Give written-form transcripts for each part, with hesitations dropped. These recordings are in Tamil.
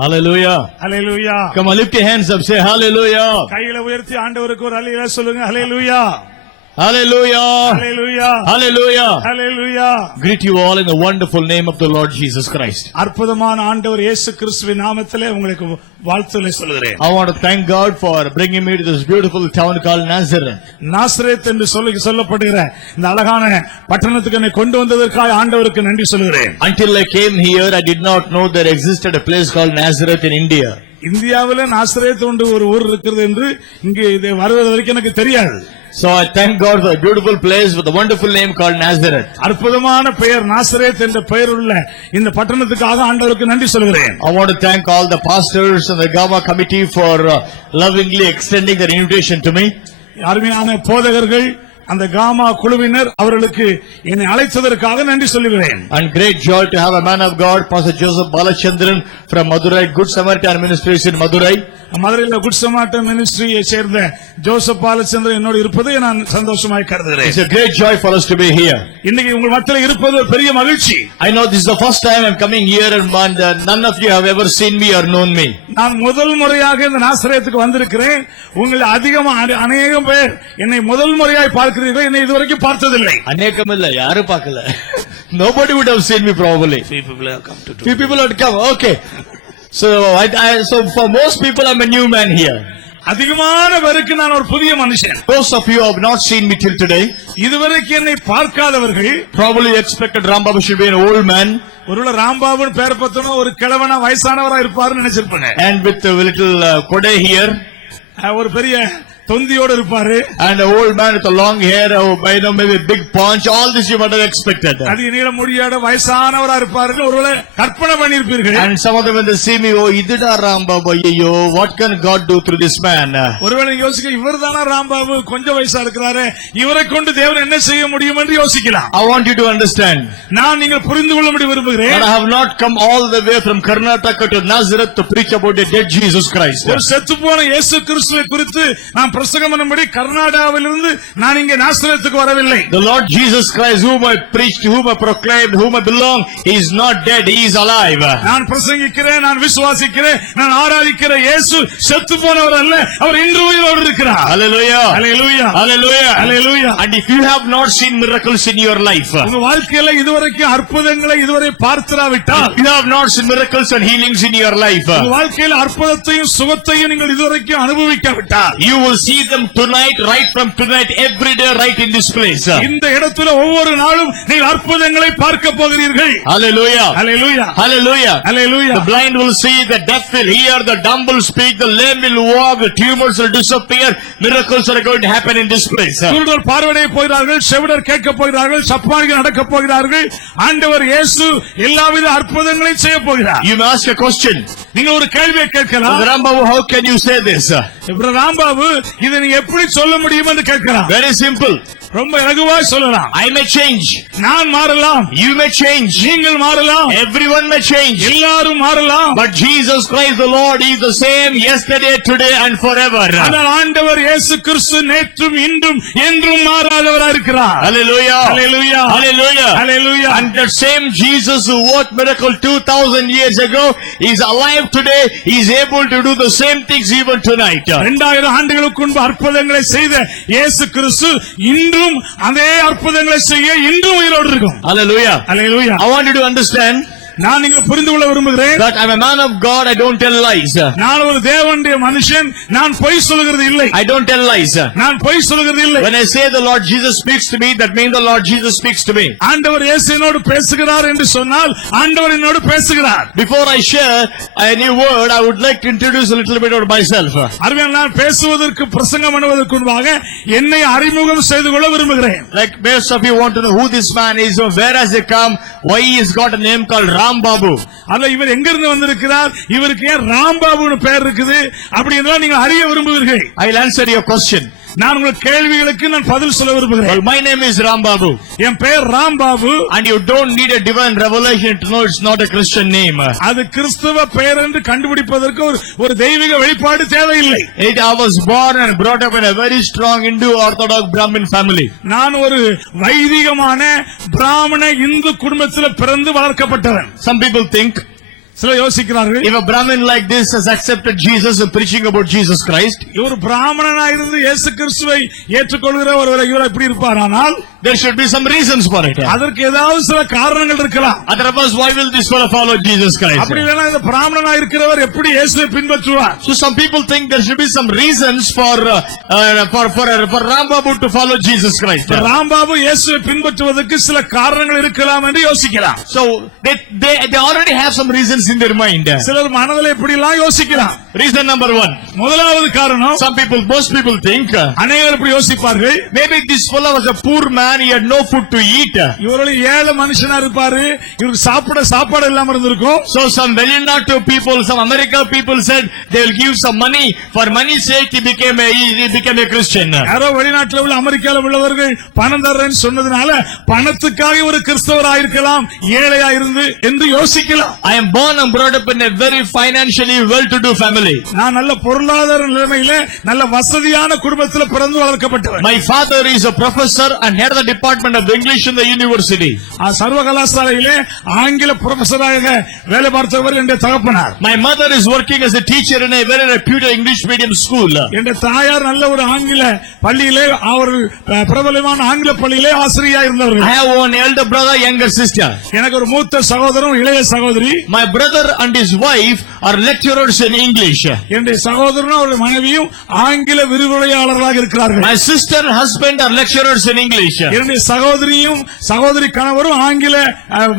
Hallelujah. Hallelujah. Come on, lift your hands up, say hallelujah. கைகளை உயர்த்தி ஆண்டவருக்கு ஒரு அல்லேலூயா சொல்லுங்க. Hallelujah. Hallelujah. Hallelujah. Hallelujah. Hallelujah. Greet you all in the wonderful name of the Lord Jesus Christ. அற்புதமான ஆண்டவர் இயேசு கிறிஸ்துவின் நாமத்திலே உங்களுக்கு வாழ்த்துக்களை சொல்கிறேன். I want to thank God for bringing me to this beautiful town called Nazareth. Nazareth என்று சொல்லப்படுகிற இந்த அழகான பட்டணத்துக்கு என்னை கொண்டு வந்ததற்காக ஆண்டவருக்கு நன்றி சொல்கிறேன். Until I came here, I did not know there existed a place called Nazareth in India. இந்தியாவிலே நாசரேத் என்று ஒரு ஊர் இருக்கிறது என்று இங்கே இது வருவது வரைக்கும் எனக்கு தெரியாது. So I thank God for a beautiful place with a wonderful name called Nazareth. அற்புதமான பெயர் நாசரேத் என்ற பெயர் உள்ள இந்த பட்டணத்துக்காக ஆண்டவருக்கு நன்றி சொல்கிறேன். I want to thank all the pastors and the Gamma committee for lovingly extending their invitation to me. அருமையான போதகர்கள் அந்த காமா குழுவினர் அவர்களுக்கு என்னை அழைத்ததற்காக நன்றி சொல்கிறேன். And great joy to have a man of God, Pastor Joseph Balachandran from Madurai, Good Samaritan Ministries in Madurai. மதுரையில் குட் சமாரிட்டன் மினிஸ்ட்ரியை சேர்ந்த ஜோசப் பாலச்சந்திரன் என்னோடு இருப்பதை நான் சந்தோஷமாய் கருதுகிறேன். It's a great joy for us to be here. இன்னைக்கு உங்கள் மத்தியில் இருப்பது ஒரு பெரிய மகிழ்ச்சி. I know this is the first time I'm coming here and none of you have ever seen me or known me. நான் முதல் முறையாக இந்த நாசரேத்துக்கு வந்திருக்கிறேன். உங்கள் அநேகம் பேர் என்னை முதல் முறையாய் பார்க்கிறீர்கள். என்னை இதுவரைக்கும் பார்த்ததில்லை. அநேகம் இல்ல, யாரும் பார்க்கல. Nobody would have seen me probably. Few people have come. Okay. So for most people I'm a new man here. அதிகமான பேருக்கு நான் ஒரு புதிய மனுஷன். Those of you who have not seen me till today, இதுவரைக்கும் என்னை பார்க்காதவர்கள் probably expected Rambabu should be an old man. ஒருவேளை ராம்பாபுன்னு பேர் பார்த்தோன்னா ஒரு கிழவனா வயசானவரா இருப்பாருன்னு நினைச்சிருப்பாங்க. And with a little kode here. ஒரு பெரிய தொந்தியோடு இருப்பாரு. And an old man with a long hair, maybe a big paunch. All this you might have expected. அதிக நீள முடியோட வயசானவரா இருப்பாரு ஒருவேளை கற்பனை பண்ணிருப்பீர்கள். And some of them when they see me, oh idida Rambabu, ayyo, what can God do through this man? ஒருவேளை யோசிக்க இவர்தானா ராம்பாபு, கொஞ்சம் வயசா இருக்கிறாரு, இவரை கொண்டு தேவன் என்ன செய்ய முடியும் என்று யோசிக்கலாம். I want you to understand. நான் நீங்கள் புரிந்து கொள்ளும்படி விரும்புகிறேன். I have not come all the way from Karnataka to Nazareth to preach about the dead Jesus Christ. ஒரு செத்துப்போன இயேசு கிறிஸ்துவை குறித்து நான் பிரசங்கம் பண்ணும்படி கர்நாடகாவிலிருந்து நான் இங்கே நாசரேத்துக்கு வரவில்லை. The Lord Jesus Christ, whom I preached, whom I proclaimed, whom I belong, he is not dead, he is alive. நான் பிரசங்கிக்கிறேன், நான் விசுவாசிக்கிறேன், நான் ஆராதிக்கிற இயேசு செத்து போனவர் அல்ல, அவர் இன்று உயிரோடு இருக்கிறார். Hallelujah. Hallelujah. Hallelujah. Hallelujah. And if you have not seen miracles in your life, உங்க வாழ்க்கையில இதுவரைக்கும் அற்புதங்களை இதுவரை பார்த்திராவிட்டால், if you have not seen miracles and healings in your life, உங்க வாழ்க்கையில அற்புதத்தையும் சுகத்தையும் நீங்கள் இதுவரைக்கும் அனுபவிக்காவிட்டால், you will see them tonight, right from tonight, every day, right in this place. இந்த இடத்துல ஒவ்வொரு நாளும் நீங்கள் அற்புதங்களை பார்க்க போகிறீர்கள். Hallelujah. Hallelujah. Hallelujah. Hallelujah. The blind will see, the deaf will hear, the dumb will speak, the lame will walk, the tumors will disappear. Miracles are going to happen in this place. குருடர் பார்வையடைய போகிறார்கள், செவிடர் கேட்க போகிறார்கள், சப்பானிகள் நடக்க போகிறார்கள். ஆண்டவர் இயேசு எல்லாவித அற்புதங்களையும் செய்ய போகிறார். You may ask a question. நீங்க ஒரு கேள்வியை கேட்கலாம். Rambabu, how can you say this? Rambabu இதை நீ எப்படி சொல்ல முடியும் என்று கேட்கலாம். Very simple. ரொம்ப இலகுவாய் சொல்லலாம். I may change. நான் மாறலாம். You may change. நீங்கள் மாறலாம். Everyone may change. எல்லாரும் மாறலாம். But Jesus Christ the Lord is the same yesterday, today and forever. ஆனால் ஆண்டவர் இயேசு கிறிஸ்து நேற்றும் இன்றும் என்றும் மாறாதவராய் இருக்கிறார். Hallelujah. Hallelujah. Hallelujah. Hallelujah. And the same Jesus who worked miracle 2000 years ago is alive today. He is able to do the same things even tonight. 2000 ஆண்டுகளுக்கு முன்பு அற்புதங்களை செய்த இயேசு கிறிஸ்து இன்றும் அதே அற்புதங்களை செய்ய இன்றும் உயிரோடு இருக்கும். Hallelujah. Hallelujah. I want you to understand நான் நீங்க புரிந்து கொள்ள விரும்புகிறேன். that I'm a man of God, I don't tell lies. நான் ஒரு தேவனுடைய மனுஷன், நான் பொய் சொல்கிறது இல்லை. I don't tell lies. நான் பொய் சொல்கிறது இல்லை. When I say the Lord Jesus speaks to me, that means the Lord Jesus speaks to me. ஆண்டவர் இயேசு என்னோடு பேசுகிறார் என்று சொன்னால் ஆண்டவர் என்னோடு பேசுகிறார். Before I share any word, I would like to introduce a little bit about myself. அருமையான நான் பேசுவதற்கு பிரசங்கம் பண்ணுவதற்கு முன்பாக என்னை அறிமுகம் செய்து கொள்ள விரும்புகிறேன். Like most of you want to know who this man is, where has he come, why he has got a name called Rambabu. அல்ல இவர் எங்கிருந்து வந்திருக்கிறார், இவருக்கு ஏன் ராம்பாபுன்னு பெயர் இருக்குது அப்படி என்றால் நீங்கள் அறிய விரும்புவீர்கள். I'll answer your question. நான் உங்கள் கேள்விகளுக்கு நான் பதில் சொல்ல விரும்புகிறேன். Well, my name is Rambabu. என் பெயர் Rambabu. And you don't need a divine revelation to know it's not a Christian name. அது கிறிஸ்தவ பெயர் என்று கண்டுபிடிப்பதற்கு ஒரு தெய்வீக வெளிப்பாடு தேவையில்லை. I was born and brought up in a very strong Hindu Orthodox Brahmin family. நான் ஒரு வைதிகமான பிராமண இந்து குடும்பத்தில் பிறந்து வளர்க்கப்பட்டவன். Some people think சிலர் யோசிக்கிறார்கள், if a Brahmin like this has accepted Jesus and preaching about Jesus Christ, இவர் பிராமணனா இருந்து இயேசு கிறிஸ்துவை ஏற்றுக்கொள்கிற இவர் எப்படி இருப்பாரானால் there should be some reasons for it. அதற்கு ஏதாவது சில காரணங்கள் இருக்கலாம். Otherwise, why will this fellow follow Jesus Christ? அப்படி இல்லனா இந்த பிராமணனா இருக்கிறவர் எப்படி இயேசுவை பின்பற்றுவார்? So some people think there should be some reasons for Rambabu to follow Jesus Christ. Rambabu இயேசுவை பின்பற்றுவதற்கு சில காரணங்கள் இருக்கலாம் என்று யோசிக்கலாம். So they already have some reasons in their mind. சிலர் மனதில் இப்படி எல்லாம் யோசிக்கலாம். Reason number 1. முதலாவது காரணம், most people think, அநேகர் இப்படி யோசிப்பார்கள், maybe this fellow was a poor man, he had no food to eat. இவரு ஏழை மனுஷனா இருப்பாரு, இவருக்கு சாப்பாடு இல்லாம இருந்திருக்கும். So some Velinatu people, some American people said they will give some money. For money's sake he became a Christian. யாரோ வெளிநாட்டுல உள்ள அமெரிக்கால உள்ளவர்கள் பணம் தர்றேன்னு சொன்னதுனால பணத்துக்காக ஒரு கிறிஸ்தவரா இருக்கலாம், ஏழையா இருந்து என்று யோசிக்கலாம். I am born and brought up in a very financially well-to-do family. நான் நல்ல பொருளாதார நிலைமையில நல்ல வசதியான குடும்பத்துல பிறந்து வளர்க்கப்பட்டவன். My father is a professor and head of the department of English in the university. சர்வகலாசாலையிலே ஆங்கில புரொஃபஸராக வேலை பார்த்தவர் என்ற தகப்பனார். My mother is working as a teacher in a very reputed English medium school. என்ற தாயார் நல்ல ஒரு ஆங்கில பள்ளியிலே, அவர் பிரபலமான ஆங்கில பள்ளியிலே ஆசிரியா இருந்தவர். I have one elder brother, younger sister. எனக்கு ஒரு மூத்த சகோதரன், இளைய சகோதரி. My brother and his wife are lecturers in English. என்னுடைய சகோதரனும் அவருடைய மனைவியும் ஆங்கில விரிவுரையாளர்களாக இருக்கிறார்கள். My sister and husband are lecturers in English. என்னுடைய சகோதரியும் சகோதரி கணவரும் ஆங்கில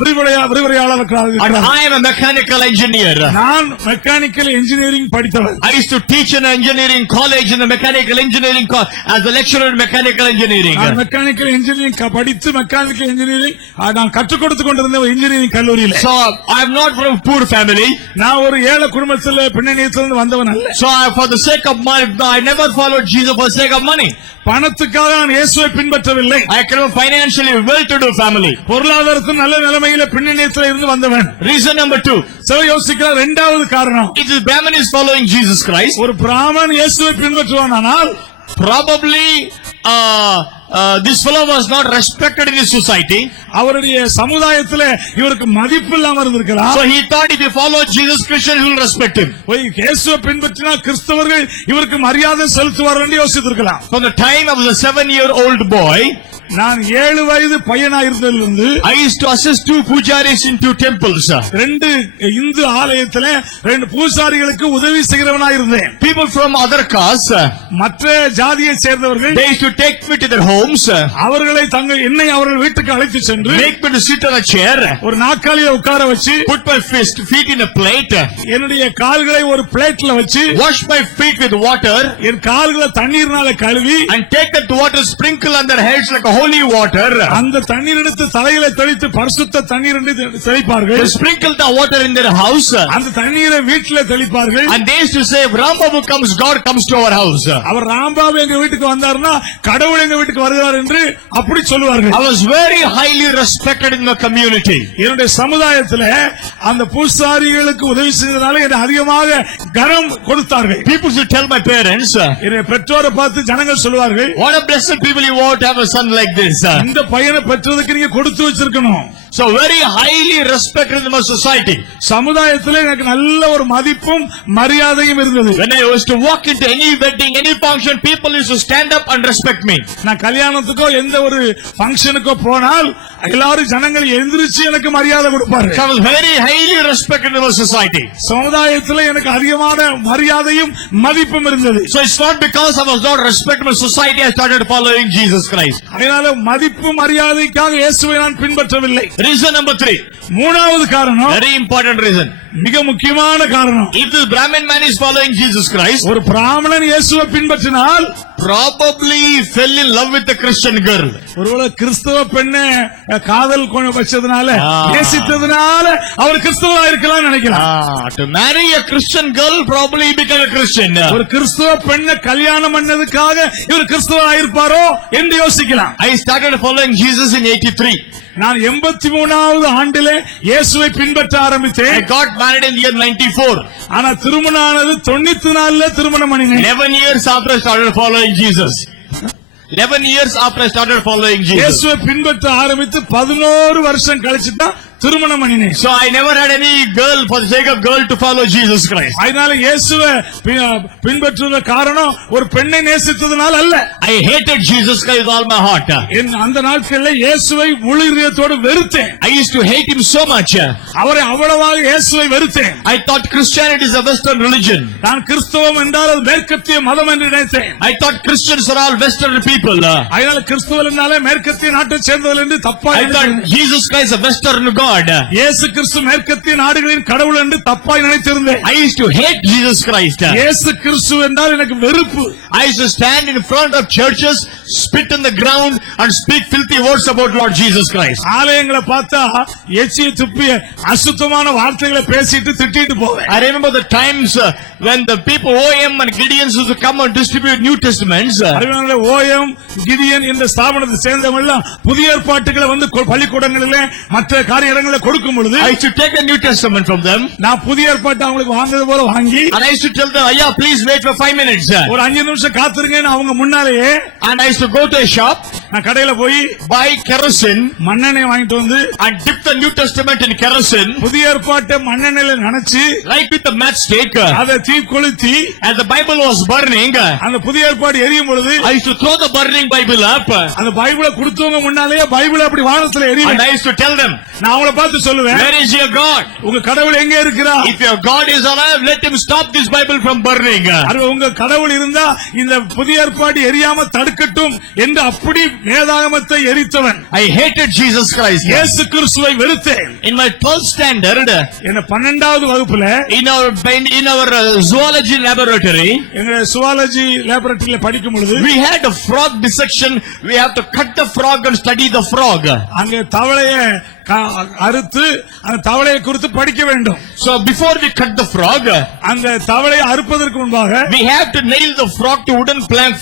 விரிவுரையாளர்களாக. And I am a mechanical engineer. நான் மெக்கானிக்கல் இன்ஜினியரிங் படித்தவன். I used to teach in engineering college in the mechanical engineering as a lecturer in mechanical engineering. நான் மெக்கானிக்கல் இன்ஜினியரிங் படித்து மெக்கானிக்கல் இன்ஜினியரிங் நான் கற்றுக் கொடுத்து கொண்டிருந்த ஒரு இன்ஜினியரிங் கல்லூரியில். So I am not from poor family. நான் ஒரு ஏழை குடும்பத்தில் பின்னணியிலிருந்து வந்தவன் அல்ல. So for the sake of money, I never followed Jesus for the sake of money. பணத்துக்காக நான் இயேசுவை பின்பற்றவில்லை. I came from financially well-to-do family. பொருளாதாரத்தில் நல்ல நிலைமையில பின்னணியில் இருந்து வந்தவன். Reason number 2. சில யோசிக்கிற இரண்டாவது காரணம், If the Brahmin is following Jesus Christ, ஒரு பிராமணன் இயேசுவை பின்பற்றுவானால் probably this fellow was not respected in his society. அவருடைய சமுதாயத்தில் இவருக்கு மதிப்பு இல்லாம இருந்திருக்கலாம். So he thought if he followed Jesus, Christians will respect him. இயேசுவை பின்பற்றினால் கிறிஸ்தவர்கள் இவருக்கு மரியாதை செலுத்துவார்கள் என்று யோசித்திருக்கலாம். From the time I was a 7-year-old boy, நான் 7 வயது பையனா இருந்ததிலிருந்து I used to assist 2 pujaris in 2 temples. 2 Hindu ஆலயத்தில் 2 பூசாரிகளுக்கு உதவி செய்கிறவனா இருந்தேன். People from other castes, மற்ற ஜாதியை சேர்ந்தவர்கள், they used to take me to their homes, அவர்களை என்னை அவர்கள் வீட்டுக்கு அழைத்து சென்று make me to sit on a chair, ஒரு நாற்காலியை உட்கார வச்சு, put my feet in a plate, என்னுடைய கால்களை ஒரு பிளேட்ல வச்சு, wash my feet with water, என் கால்களை தண்ணீர்னால கழுவி, and take that water, sprinkle on their heads like a holy water. அந்த தண்ணீர் எடுத்து தலையில தெளித்து பரிசுத்த தண்ணீர் என்று தெளிப்பார்கள். They sprinkle the water in their house. அந்த தண்ணீரை வீட்டிலே தெளிப்பார்கள். And they used to say, if Rambabu comes, God comes to our house. அவர் ராம்பாபு எங்க வீட்டுக்கு வந்தாருன்னா கடவுள் எங்க வீட்டுக்கு வருகிறார் என்று அப்படி சொல்லுவார்கள். I was very highly respected in the community. என்னுடைய சமுதாயத்தில் அந்த பூசாரிகளுக்கு உதவி செய்ததால எனக்கு அதிகமாக கனம் கொடுத்தார்கள். People should tell my parents, என்னுடைய பெற்றோரை பார்த்து ஜனங்கள் சொல்லுவார்கள், what a blessed people you are to have a son like this. இந்த பையனை பெற்றதுக்கு நீங்க கொடுத்து வச்சிருக்கணும். So very highly respected in my society. சமுதாயத்தில் எனக்கு நல்ல ஒரு மதிப்பும் மரியாதையும் இருந்தது. When I used to walk into any wedding, any function, people used to stand up and respect me. நான் கல்யாணத்துக்கோ எந்த ஒரு ஃபங்க்ஷனுக்கோ போனால் எல்லாரும் ஜனங்கள் எந்திரிச்சு எனக்கு மரியாதை கொடுப்பார்கள். So I was very highly respected in my society. சமுதாயத்தில் எனக்கு அதிகமான மரியாதையும் மதிப்பும் இருந்தது. So it's not because I was not respected in my society I started following Jesus Christ. அதனால மதிப்பு மரியாதைக்காக இயேசுவை நான் பின்பற்றவில்லை. Reason number 3. மூணாவது காரணம், very important reason. மிக முக்கியமான காரணம், if this Brahmin man is following Jesus Christ, ஒரு பிராமணன் இயேசுவை பின்பற்றினால் probably fell in love with a Christian girl. ஒருவேளை கிறிஸ்தவ பெண்ணை காதல் வச்சதுனால நேசித்ததுனால அவர் கிறிஸ்தவரா இருக்கலாம் நினைக்கலாம். To marry a Christian girl probably he became a Christian. ஒரு கிறிஸ்தவ பெண்ணை கல்யாணம் பண்ணதுக்காக இவர் கிறிஸ்தவரா இருப்பாரோ என்று யோசிக்கலாம். I started following Jesus in 83. நான் 83வது ஆண்டிலே இயேசுவை பின்பற்ற ஆரம்பித்தேன். I got married in year 94. ஆனா திருமணம் ஆனது 94ல திருமணம் பண்ணினேன். 11 years after I started following Jesus. 11 years after I started following Jesus. இயேசுவை பின்பற்ற ஆரம்பித்து 11 வருஷம் கழிச்சு தான் திருமணம் பண்ணினேன். So I never had any girl for the sake of girl to follow Jesus Christ. அதனால இயேசுவை பின்பற்றுவதற்கு காரணம் ஒரு பெண்ணை நேசித்ததனால அல்ல. I hated Jesus Christ with all my heart. அந்த நாட்களில் இயேசுவை முழு இதயத்தோடு வெறுத்தேன். I used to hate him so much. அவரை அவ்வளவாக இயேசுவை வெறுத்தேன். I thought Christianity is a Western religion. நான் கிறிஸ்தவம் என்றால் அது மேற்கத்திய மதம் என்று நினைத்தேன். I thought Christians are all Western people. அதனால கிறிஸ்தவர்கள் என்றாலே மேற்கத்திய நாட்டை சேர்ந்தவர்கள் என்று தப்பா. I thought Jesus Christ is a Western God. இயேசு கிறிஸ்து மேற்கத்திய நாடுகளின் கடவுள் என்று தப்பாய் நினைத்திருந்தேன். I used to hate Jesus Christ. இயேசு கிறிஸ்து என்றால் எனக்கு வெறுப்பு. I used to stand in front of churches, spit in the ground and speak filthy words about Lord Jesus Christ. ஆலயங்களை பார்த்தா எச்சியை துப்பிய அசுத்தமான வார்த்தைகளை பேசிட்டு திட்டிட்டு போவேன். I remember the times when the people OM and Gideons used to come and distribute New Testaments. OEM Gideon இந்த ஸ்தாபனத்தை சேர்ந்தவங்க எல்லாம் புதிய ஏற்பாட்டுகளை வந்து பள்ளிக்கூடங்களிலே மற்ற காரியங்களில் கொடுக்கும் பொழுது I used to take the New Testament from them. நான் புதிய ஏற்பாட்டை அவங்களுக்கு வாங்குறது போல வாங்கி and I used to tell them, "Ayya, please wait for 5 minutes." ஒரு 5 நிமிஷம் காத்திருங்கன்னு அவங்க முன்னாலேயே. And I used to go to a shop, நான் கடையில போய் buy kerosene மண்ணெண்ணெய் வாங்கிட்டு வந்து and dip the New Testament in kerosene, புதிய ஏற்பாட்டை மண்ணெண்ணெயில நனைச்சு light with the matchstick, அதை தீ கொளுத்தி as the Bible was burning, அந்த புதிய ஏற்பாடு எரியும் பொழுது I used to throw the burning Bible up. அந்த பைபிளை கொடுத்தவங்க முன்னாலேயே பைபிள் அப்படி வானத்துல And எரியும். I used to tell them, நான் அவங்கள பார்த்து சொல்லுவேன், "Where is your God? உங்க கடவுள் எங்க இருக்கிறார்? If your God is alive, let him stop this Bible from burning." உங்க கடவுள் இருந்தா இந்த புதிய ஏற்பாடு எரியாம தடுக்கட்டும் என்று அப்படி வேதாகமத்தை எரித்தவன். I hated Jesus Christ. இயேசு கிறிஸ்துவை வெறுத்தேன். In my 12th standard, என்ன 12வது வகுப்புல in our zoology laboratory, எங்க சுவாலஜி லேபரட்டரியில படிக்கும் பொழுது we had a frog dissection. We have to cut the frog and study the frog. அங்கே தவளைய அறுத்து அந்த தவளையை குறித்து படிக்க வேண்டும். So before we cut the frog, அந்த தவளையை அறுப்பதற்கு முன்பாக we have to nail the frog to wooden plank,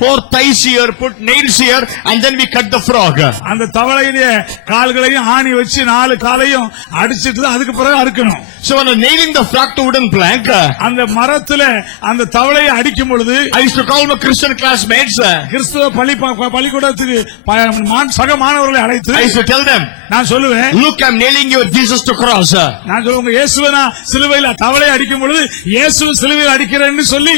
4 thighs here, put nails here, and then we cut the frog. அந்த தவளையுடைய கால்களையும் ஆணி வச்சு 4 காலையும் அடிச்சிட்டு அதுக்கு பிறகு அறுக்கணும். So when nailing the frog to wooden plank, அந்த மரத்துல அந்த தவளையை அடிக்கும் பொழுது I used to call my Christian classmates, கிறிஸ்துவ பள்ளிக்கூடத்துக்கு சக மாணவர்களை அழைத்து I used to tell them, நான் சொல்லுவேன், "Look, I'm nailing your Jesus to cross." நான் சொல்லுவேன், இயேசுவை நான் சிலுவையில் தவளை அடிக்கும் பொழுது இயேசு சிலுவையில் அடிக்கிறேன்னு சொல்லி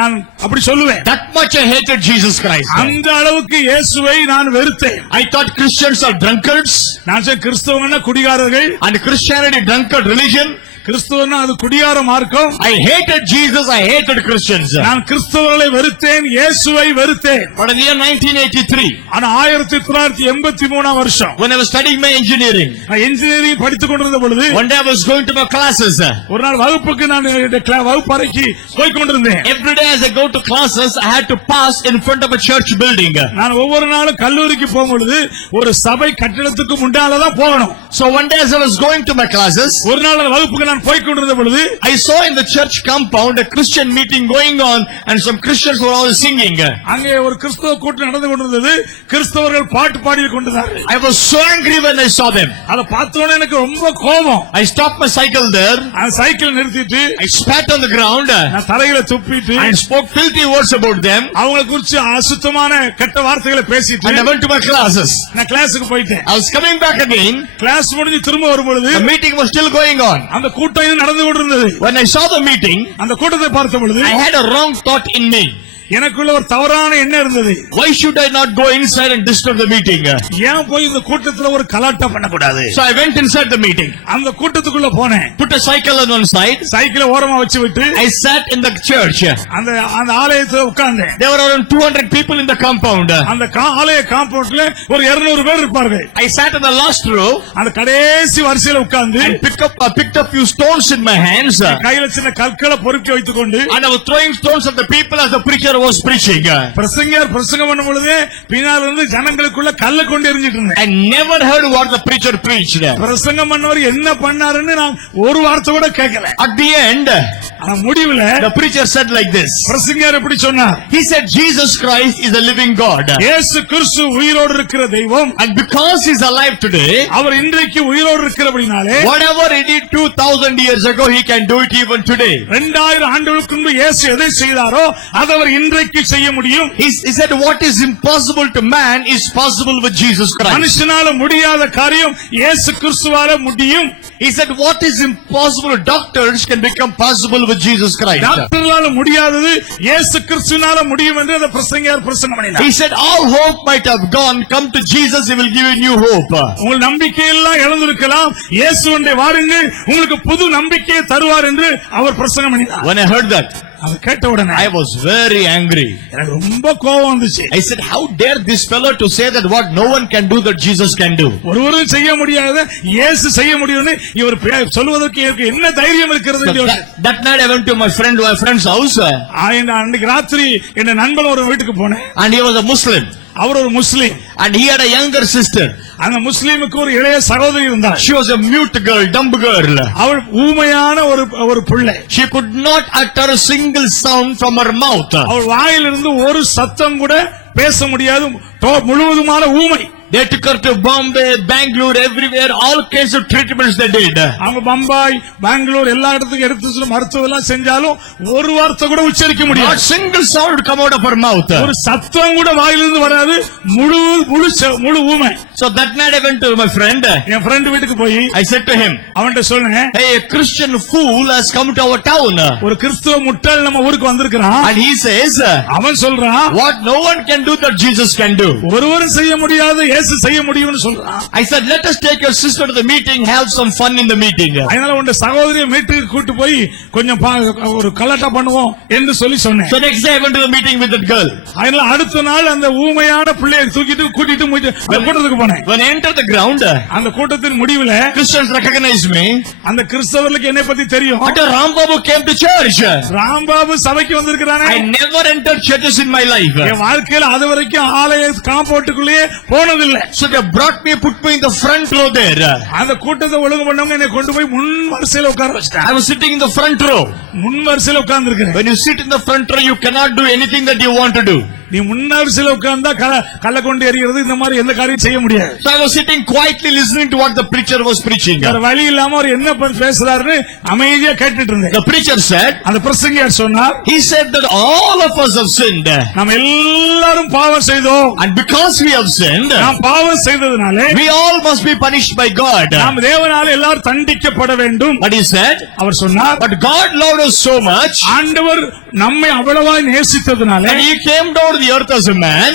நான் அப்படி சொல்லுவேன். That much I hated Jesus Christ. அந்த அளவுக்கு இயேசுவை நான் வெறுத்தேன். I thought Christians are drunkards. நான் கிறிஸ்தவன்னா குடிகாரர்கள். And Christianity drunkard religion. கிறிஸ்துவனா அது குடியார மார்க்கம். I hated Jesus, I hated Christians. நான் கிறிஸ்தவர்களை வெறுத்தேன், இயேசுவை வெறுத்தேன். But in the year 1983, ஆனா 1983 வருஷம் when I was studying my engineering, நான் இன்ஜினியரிங் படித்துக் கொண்டிருந்த பொழுது one day I was going to my classes. ஒரு நாள் வகுப்புக்கு நான் வகுப்பறைக்கு போய் கொண்டிருந்தேன். Every day as I go to classes, I had to pass in front of a church building. நான் ஒவ்வொரு நாளும் கல்லூரிக்கு போகும்போது ஒரு சபை கட்டிடத்துக்கு முன்னால தான் போகணும். So one day as I was going to my classes, ஒரு நாள் வகுப்புக்கு நான் போய் கொண்டிருந்த பொழுது I saw in the church compound a Christian meeting going on and some Christians were all singing. அங்கே ஒரு கிறிஸ்தவ கூட்டம் நடந்து கொண்டிருந்தது. கிறிஸ்தவர்கள் பாட்டு பாடி கொண்டிருந்தார்கள். I was so angry when I saw them. அத பார்த்தோனே எனக்கு ரொம்ப கோபம். I stopped my cycle there. அந்த சைக்கிள் நிறுத்திட்டு I spat on the ground. நான் தரையில துப்பிட்டு I spoke filthy words about them. அவங்களை குறித்து அசுத்தமான கெட்ட வார்த்தைகளை பேசிட்டு And I went to my classes. நான் கிளாஸுக்கு போயிட்டேன். I was coming back again. Class முடிஞ்சு திரும்ப வரும்பொழுது The meeting was still going on. அந்த கூட்டம் இன்னும் நடந்து கொண்டிருந்தது. When I saw the meeting, அந்த கூட்டத்தை பார்த்த பொழுது I had a wrong thought in me. எனக்குள்ள ஒரு தவறான எண்ணம் இருந்தது. Why should I not go inside and disturb the meeting? ஏன் போய் இந்த கூட்டத்துல ஒரு கலாட்டா பண்ணக்கூடாது? So I went inside the meeting. அந்த கூட்டத்துக்குள்ள போனேன். Put a cycle on one side. சைக்கிளை ஓரமா வச்சு விட்டு I sat in the church. அந்த ஆலயத்துல உட்கார்ந்தேன். There were around 200 people in the compound. அந்த ஆலய காம்பவுண்ட்ல ஒரு 200 பேர் இருப்பார்கள். I sat in the last row. அந்த கடைசி வரிசையில உட்கார்ந்து and picked up few stones in my hands. கையில சின்ன கற்களை பொறுக்கி வைத்துக் கொண்டு And I was throwing stones at the people as the preacher was preaching. பிரசங்கர் பிரசங்கம் பண்ணும் பொழுது பின்னால இருந்து ஜனங்களுக்குள்ள கல்ல கொண்டு எறிஞ்சிட்டு இருந்தேன். I never heard what the preacher preached. பிரசங்கம் பண்ணவர் என்ன பண்ணாருன்னு நான் ஒரு வார்த்தை கூட கேட்கல. At the end, முடிவுல the preacher said like this. பிரசங்கர் எப்படி சொன்னார்? He said Jesus Christ is a living God. இயேசு கிறிஸ்து உயிரோடு இருக்கிற தெய்வம். And because he is alive today, அவர் இன்றைக்கு உயிரோடு இருக்கிறபடினாலே whatever he did 2000 years ago, he can do it even today. 2000 ஆண்டுகளுக்கு முன்பு இயேசு எதை செய்தாரோ அதை அவர் இன்றைக்கு செய்ய முடியும். He said what is impossible to man is possible with Jesus Christ. மனுஷனால முடியாத காரியம் இயேசு கிறிஸ்துவால முடியும். He said what is impossible to doctors can become possible with Jesus Christ. டாக்டர்களால முடியாதது இயேசு கிறிஸ்துவினால முடியும் என்று அந்த பிரசங்கியார் பிரசங்கம் பண்ணினார். He said all hope might have gone, come to Jesus, he will give you new hope. உங்கள் நம்பிக்கை எல்லாம் இழந்திருக்கலாம், இயேசுவை வாருங்கள், உங்களுக்கு புது நம்பிக்கையை தருவார் என்று அவர் பிரசங்கம் பண்ணினார். When I heard that, அது கேட்ட உடனே I was very angry. எனக்கு ரொம்ப கோபம் வந்துச்சு. I said how dare this fellow to say that what no one can do that Jesus can do. ஒருவரும் செய்ய முடியாத இயேசு செய்ய முடியும்னு இவர் சொல்வதற்கு என்ன தைரியம் இருக்கிறது? That night I went to my friend's house. அன்னைக்கு ராத்திரி என் நண்பன் ஒரு வீட்டுக்கு போனேன். And he was a Muslim. அவர் ஒரு முஸ்லிம். And he had a younger sister. அந்த முஸ்லிமுக்கு ஒரு இளைய சகோதரி இருந்தார். She was a mute girl, dumb girl. அவள் ஊமையான ஒரு பிள்ளை. She could not utter a single sound from her mouth. அவள் வாயிலிருந்து ஒரு சத்தம் கூட பேச முடியாது, முழுவதுமான ஊமை. They took her to Bombay, Bangalore, everywhere, all kinds of treatments they did. அவங்க பம்பாய், பெங்களூர் எல்லா இடத்துக்கும் எடுத்து மருத்துவம் எல்லாம் செஞ்சாலும் ஒரு வார்த்தை கூட உச்சரிக்க முடியாது. Not single sound would come out of her mouth. ஒரு சத்தம் கூட வாயிலிருந்து வராது, முழு ஊமை. So that night I went to my friend. N friend வீட்டுக்கு போய் I said to him, அவன்கிட்ட சொன்னேன், hey, a Christian fool has come to our town. ஒரு கிறிஸ்துவ முட்டாள் நம்ம ஊருக்கு வந்திருக்கிறான். And he says, அவன் சொல்றான், what no one can do that Jesus can do. ஒருவரும் செய்ய முடியாது, இயேசு செய்ய முடியும்னு சொல்றான். I said, let us take your sister to the meeting, have some fun in the meeting. அதனால உங்க சகோதரியை வீட்டுக்கு கூட்டி போய் கொஞ்சம் ஒரு கலாட்டா பண்ணுவோம் என்று சொன்னேன். So next day I went to the meeting with that girl. அதனால அடுத்த நாள் அந்த ஊமையான பிள்ளையை தூக்கிட்டு கூட்டிட்டு கூட்டத்துக்கு போனேன். When I entered the ground, அந்த கூட்டத்தின் முடிவுல Christians recognized me. அந்த கிறிஸ்தவர்களுக்கு என்னை பத்தி தெரியும். But Rambabu came to church. Rambabu சபைக்கு வந்திருக்கிறானே. I never entered churches in my life. என் வாழ்க்கையில அது வரைக்கும் ஆலய காம்பவுண்டுக்குள்ளே போனதில்லை. So they brought me, put me in the front row there. அந்த கூட்டத்தை ஒழுங்கு பண்ணவங்க என்னை கொண்டு போய் முன் வரிசையில உட்கார வச்சிட்டாங்க. I was sitting in the front row. முன் வரிசையில உட்கார்ந்து இருக்கிறேன். When you sit in the front row, you cannot do anything that you want to do. நீ முன்னாரிசில உட்கார்ந்தா கள்ள கொண்டு எறிகிறது இந்த மாதிரி எந்த காரியம் செய்ய முடியாது. So I was sitting quietly listening to what the preacher was preaching. வேற வழி இல்லாம அவர் என்ன பேசுறாருன்னு அமைதியா கேட்டுட்டு இருந்தேன். The preacher said, அந்த பிரசங்கியார் சொன்னார், he said that all of us have sinned. நாம் எல்லாரும் பாவம் செய்தோம். And because we have sinned, நாம் பாவம் செய்ததனாலே we all must be punished by God. நாம் தேவனாலே எல்லாரும் தண்டிக்கப்பட வேண்டும். But he said, அவர் சொன்னார், but God loved us so much, ஆண்டவர் நம்மை அவ்வளவாய் நேசித்ததனாலே and he came down to the earth as a man.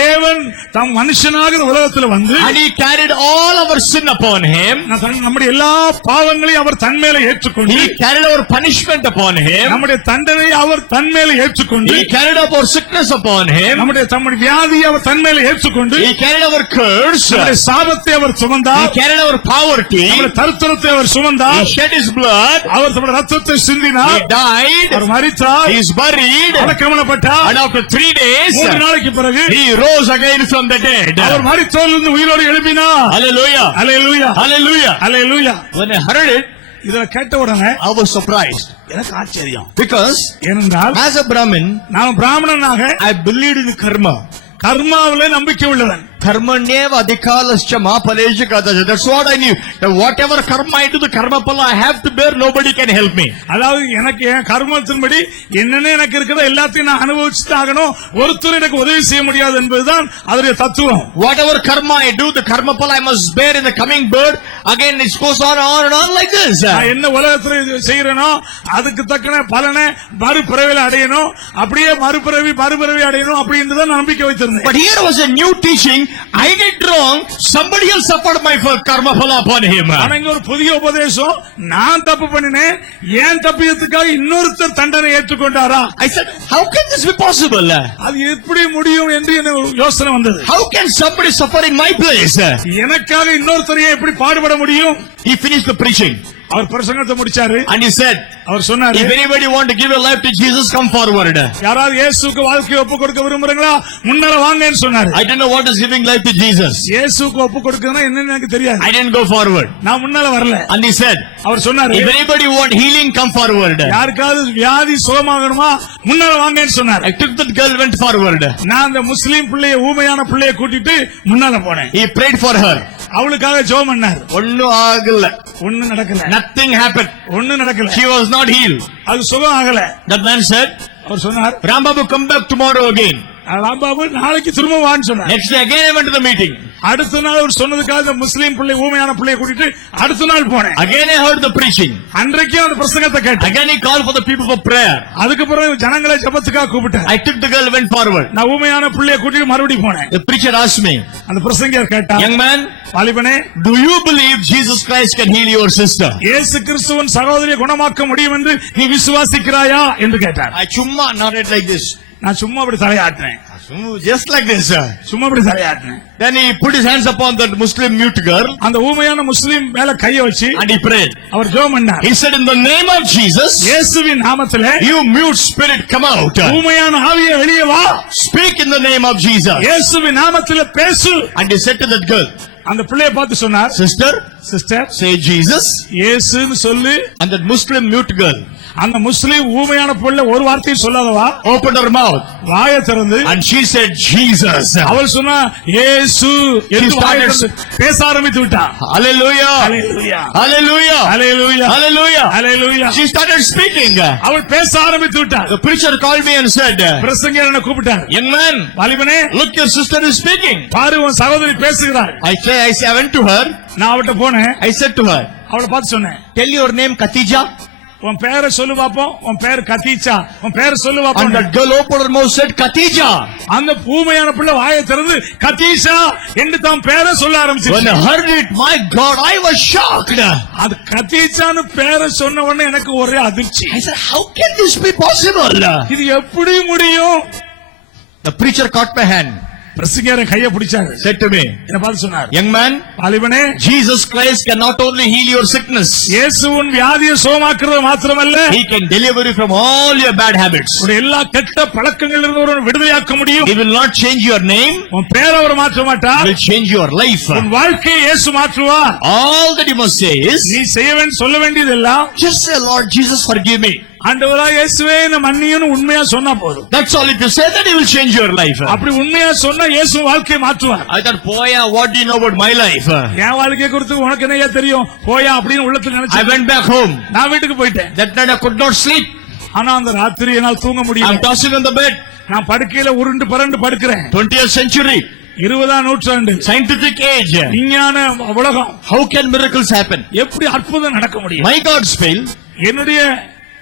தேவன் தம் மனுஷனாக உலகத்தில் வந்து, and he carried all our sin upon him. நம்முடைய எல்லா பாவங்களையும் அவர் தன் மேல ஏற்றுக்கொண்டு, he carried our punishment upon him. நம்முடைய தண்டனையை அவர் தன் மேல ஏற்றுக்கொண்டு, he carried up our sickness upon him. நம்முடைய வியாதியை அவர் தன் மேல ஏற்றுக்கொண்டு, he carried our curse. நம்முடைய சாபத்தை அவர் சுமந்தார். he carried our poverty. நம்முடைய தரித்திரத்தை அவர் சுமந்தார். he shed his blood. அவர் தம்முடைய ரத்தத்தை சிந்தினார். he died. அவர் மரித்தார். he is buried. அடக்கம் பண்ணப்பட்டார். and after 3 days, 3 நாளைக்கு பிறகு he rose again from the dead. அவர் மரித்தோரிலிருந்து உயிரோடு எழும்பினார். Hallelujah. Hallelujah. Hallelujah. Hallelujah. When I heard it, இத கேட்ட உடனே I was surprised. எனக்கு ஆச்சரியம். Because ஏனென்றால் as a Brahmin, நான் பிராமணனாக I believed in karma. கர்மாவிலே நம்பிக்கை உள்ளவன். Karmaneva adhikalascha ma palesha kadaja. That's what I knew. That whatever karma I do, the karma pala I have to bear. Nobody can help me. அதாவது எனக்கு என் கர்மத்தின்படி என்னென்ன எனக்கு இருக்கிறதோ எல்லாத்தையும் நான் அனுபவிச்சுட்டு ஆகணும். ஒருத்தர் எனக்கு உதவி செய்ய முடியாது என்பதுதான் அதனுடைய தத்துவம். Whatever karma I do, the karma pala I must bear in the coming birth. Again it goes on and on like this. நான் என்ன உலகத்துல செய்யறேனோ அதுக்கு தக்கன பலனை மறுபிறவில அடையணும். அப்படியே மறுபிறவி அடையணும் அப்படின்றத நம்பிக்கை வைத்திருந்தேன். But here was a new teaching. I did wrong. Somebody else suffered my karma phala upon him. ஆனா இங்க ஒரு புதிய உபதேசம், நான் தப்பு பண்ணினேன், ஏன் தப்பியத்துக்காக இன்னொருத்தர் தண்டனை ஏற்றுக்கொண்டாரா? I said, how can this be possible? அது எப்படி முடியும் என்று எனக்கு யோசனை வந்தது. How can somebody suffer in my place? எனக்காக இன்னொருத்தரை எப்படி பாடுபட முடியும்? He finished the preaching. அவர் பிரசங்கத்தை முடிச்சாரு. And he said, அவர் சொன்னாரு, if anybody want to give a life to Jesus, come forward. யாராவது இயேசுவுக்கு வாழ்க்கையை ஒப்புக் கொடுக்க விரும்புறீங்களா, முன்னால வாங்கன்னு சொன்னாரு. I didn't know what is giving life to Jesus. இயேசுவுக்கு ஒப்புக் கொடுக்கறதுனா என்னன்னு எனக்கு தெரியாது. I didn't go forward. நான் முன்னால வரல. And he said, அவர் சொன்னாரு, if anybody want healing, come forward. யாருக்காவது வியாதி சுகமாகணுமா, முன்னால வாங்கன்னு சொன்னாரு. I took that girl, went forward. நான் அந்த முஸ்லீம் பிள்ளைய, ஊமையான பிள்ளைய கூட்டிட்டு முன்னால போனேன். He prayed for her. அவளுக்காக ஜெபம் பண்ணார். ஒண்ணும் ஆகல. ஒண்ணும் நடக்கல. Nothing happened. ஒண்ணும் நடக்கல. She was not healed. அது சுகம் ஆகல. That man said, அவர் சொன்னார், Rambabu, come back tomorrow again. Rambabu நாளைக்கு திரும்ப வான்னு சொன்னார். Next day again I went to the meeting. அடுத்த நாள் அவர் சொன்னதுக்காக இந்த முஸ்லீம் பிள்ளை ஊமையான பிள்ளையை கூட்டிட்டு அடுத்த நாள் போனேன். Again I heard the preaching. அன்றைக்கும் அந்த பிரசங்கத்தை கேட்டேன். Again he called for the people for prayer. அதுக்கு பிறகு ஜனங்களை ஜெபத்துக்காக கூப்பிட்டார். I took the girl, went forward. நான் ஊமையான பிள்ளையை கூட்டிட்டு மறுபடியும் போனேன். The preacher asked me, அந்த பிரசங்கர் கேட்டார், young man, வாலிபனே, do you believe Jesus Christ can heal your sister? இயேசு கிறிஸ்துவின் சகோதரியை குணமாக்க முடியும் என்று நீ விசுவாசிக்கிறாயா என்று கேட்டார். I chumma nodded like this. நான் சும்மா அப்படி தலையாட்டினேன். Just like this, sir. சும்மா அப்படி தலையாட்டினேன். Then he put his hands upon that Muslim mute girl. அந்த ஊமையான முஸ்லிம் மேல கையை வச்சு And he prayed. அவர் ஜெபம் பண்ணார். He said, in the name of Jesus, இயேசுவின் நாமத்திலே, you mute spirit, come out. ஊமையான ஆவியே வெளியே வா. Speak in the name of Jesus. இயேசுவின் நாமத்திலே பேசு. And he said to that girl, அந்த பிள்ளையை பார்த்து சொன்னார், sister, say Jesus. இயேசுன்னு சொல்லு. And that Muslim mute girl, அந்த முஸ்லிம் ஊமையான பிள்ளை ஒரு வார்த்தையும் சொல்லாதவா, opened her mouth. வாயை திறந்து, And she said, Jesus. அவள் சொன்னா இயேசு என்று வாயை திறந்து பேச ஆரம்பித்து விட்டா. Hallelujah. Hallelujah. Hallelujah. Hallelujah. Hallelujah. Hallelujah. She started speaking. அவள் பேச ஆரம்பித்து விட்டார். The preacher called me and said, பிரசங்கர் என்ன கூப்பிட்டார். young man, வாலிபனே, look, your sister is speaking. பாரு உன் சகோதரி பேசுகிறாள். I went to her. நான் அவட்ட போனேன். I said to her, அவளை பார்த்து சொன்னேன், tell your name Khatija. உன் பேரை சொல்லு பாப்போம். உன் பேர் கத்தீச்சா. உன் பேரை சொல்லு And பாப்போம். that girl opened her mouth, said Khatija. அந்த ஊமையான பிள்ளை வாயை திறந்து கத்தீஷா என்று தான் பேரை சொல்ல When ஆரம்பிச்சு. I heard it, my God, I was shocked. அது கத்தீச்சான்னு பேரை சொன்ன உடனே எனக்கு ஒரே அதிர்ச்சி. I said, how can this be possible? இது எப்படி முடியும்? The preacher caught my hand, பிரசங்கர் கையை பிடிச்சாரு. said to me, என்ன பார்த்து சொன்னார், young man, வாலிபனே, Jesus Christ can not only heal your sickness, இயேசுவின் வியாதியை சுகமாக்குறது மாத்திரமல்ல, He can deliver you from all your bad habits. உன் எல்லா கெட்ட பழக்கங்களில் இருந்து ஒரு விடுதலையாக்க முடியும். He will not change your name, உன் பேரை அவர் மாற்ற மாட்டார். He will change your life. உன் வாழ்க்கையை இயேசு மாற்றுவார். All that you must say is, நீ சொல்ல வேண்டியதெல்லாம், just say, Lord Jesus, forgive me. ஆண்டவராய் இயேசுவே என்ன மன்னியும்னு உண்மையா சொன்னா போதும். That's all. If you say that, He will change your life. அப்படி உண்மையா சொன்னா இயேசு வாழ்க்கையை மாற்றுவார். I thought, போயா, what do you know about my life? என் வாழ்க்கையை குறித்து உனக்கு என்னையா தெரியும், போயா அப்படின்னு உள்ளத்துல I நினைச்சேன். went back home. நான் வீட்டுக்கு போயிட்டேன். That night I could not sleep. ஆனா அந்த ராத்திரி என்னால் தூங்க முடியல. I'm tossing on the bed. நான் படுக்கையில உருண்டு பரண்டு படுக்கிறேன். 20th century, 20ஆம் நூற்றாண்டு, scientific age. விஞ்ஞான உலகம், How can miracles happen? எப்படி அற்புதம் நடக்க முடியும்? My gods fail. என்னுடைய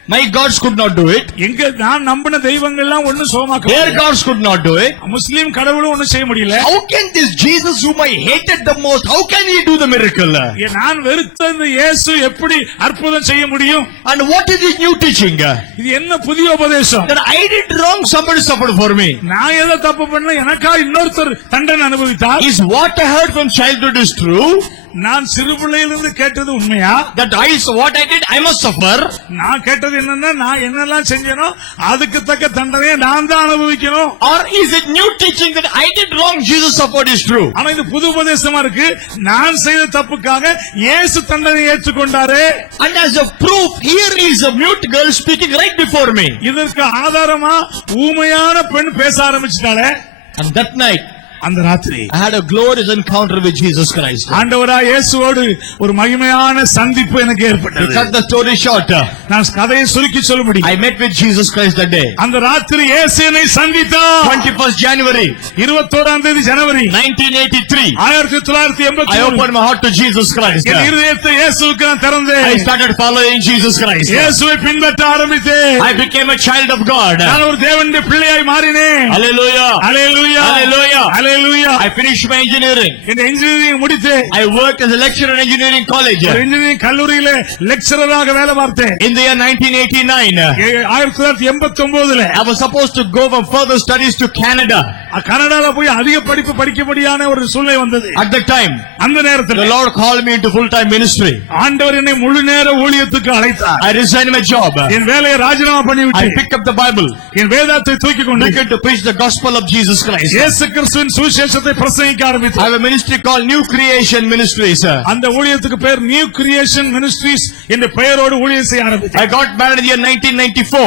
My gods could not do it. எங்க நான் நம்பின தெய்வங்கள் எல்லாம் ஒண்ணும் சுகமாக்க Their முடியல. gods could not do it. முஸ்லிம் கடவுளும் ஒண்ணும் செய்ய முடியல. How can this Jesus whom I hated the most, how can He do the miracle? நான் வெறுத்த இந்த இயேசு எப்படி அற்புதம் செய்ய முடியும்? And what is His new teaching? இது என்ன புதிய உபதேசம்? That I did wrong, somebody suffered for me. நான் ஏதோ தப்பு பண்ண எனக்கா இன்னொருத்தர் தண்டனை அனுபவித்தார். Is what I heard from childhood is true? நான் சிறு பிள்ளையிலிருந்து கேட்டது உண்மையா? That what I did, I must suffer. நான் கேட்டது என்னன்னா, நான் என்னெல்லாம் செஞ்சேனோ அதுக்கு தக்க தண்டனையை நான் தான் அனுபவிக்கணும். Or is it new teaching that I did wrong, Jesus suffered is true? ஆனா இது புது உபதேசமா இருக்கு. நான் செய்த தப்புக்காக இயேசு தண்டனை ஏற்றுக்கொண்டாரே. And as a proof, here is a mute girl speaking right before me. இதற்கு ஆதாரமா ஊமையான பெண் பேச ஆரம்பிச்சிட்டாளே. And that night, அந்த ராத்திரி I had a glorious encounter with Jesus Christ. ஆண்டவராய் இயேசுவோடு ஒரு மகிமையான சந்திப்பு எனக்கு To ஏற்பட்டது. cut the story short, நான் கதையை சுருக்கி சொல்லும்படி, I met with Jesus Christ that day. அந்த ராத்திரி இயேசு என்னை சந்தித்தார். 21st January, 21ஆம் தேதி ஜனவரி 1983. 1983 I opened my heart to Jesus Christ. என் இருதயத்தை இயேசுவுக்கு நான் திறந்தேன். I started following Jesus Christ. இயேசுவை பின்பற்ற ஆரம்பித்தேன். I became a child of God. நான் ஒரு தேவனுடைய பிள்ளையாய் மாறினேன். Hallelujah. Hallelujah, Hallelujah. Hallelujah. I finished my engineering. இந்த இன்ஜினியரிங் முடித்தேன். I worked as a lecturer in engineering college. ஒரு இன்ஜினியரிங் கல்லூரியிலே லெக்சரராக வேலை பார்த்தேன். In the year 1989, 1989 I was supposed to go for further studies to Canada. கனடால போய் அதிக படிப்பு படிக்கும்படியான ஒரு சூழ்நிலை வந்தது. At that time, அந்த நேரத்தில் the Lord called me into full-time ministry. ஆண்டவர் என்னை முழு நேர ஊழியத்துக்கு அழைத்தார். I resigned my job. என் வேலையை ராஜினாமா I பண்ணிவிட்டேன். picked up the Bible, என் வேதத்தை தூக்கி கொண்டு began to preach the gospel of Jesus Christ. இயேசு கிறிஸ்துவின் சுவிசேஷத்தை பிரசங்கிக்க I ஆரம்பித்தேன். have a ministry called New Creation Ministries. அந்த ஊழியத்துக்கு பேர் நியூ கிரியேஷன் மினிஸ்ட்ரீஸ் என்ற பெயரோடு ஊழியம் செய்ய ஆரம்பித்தேன். I got married in the year 1994.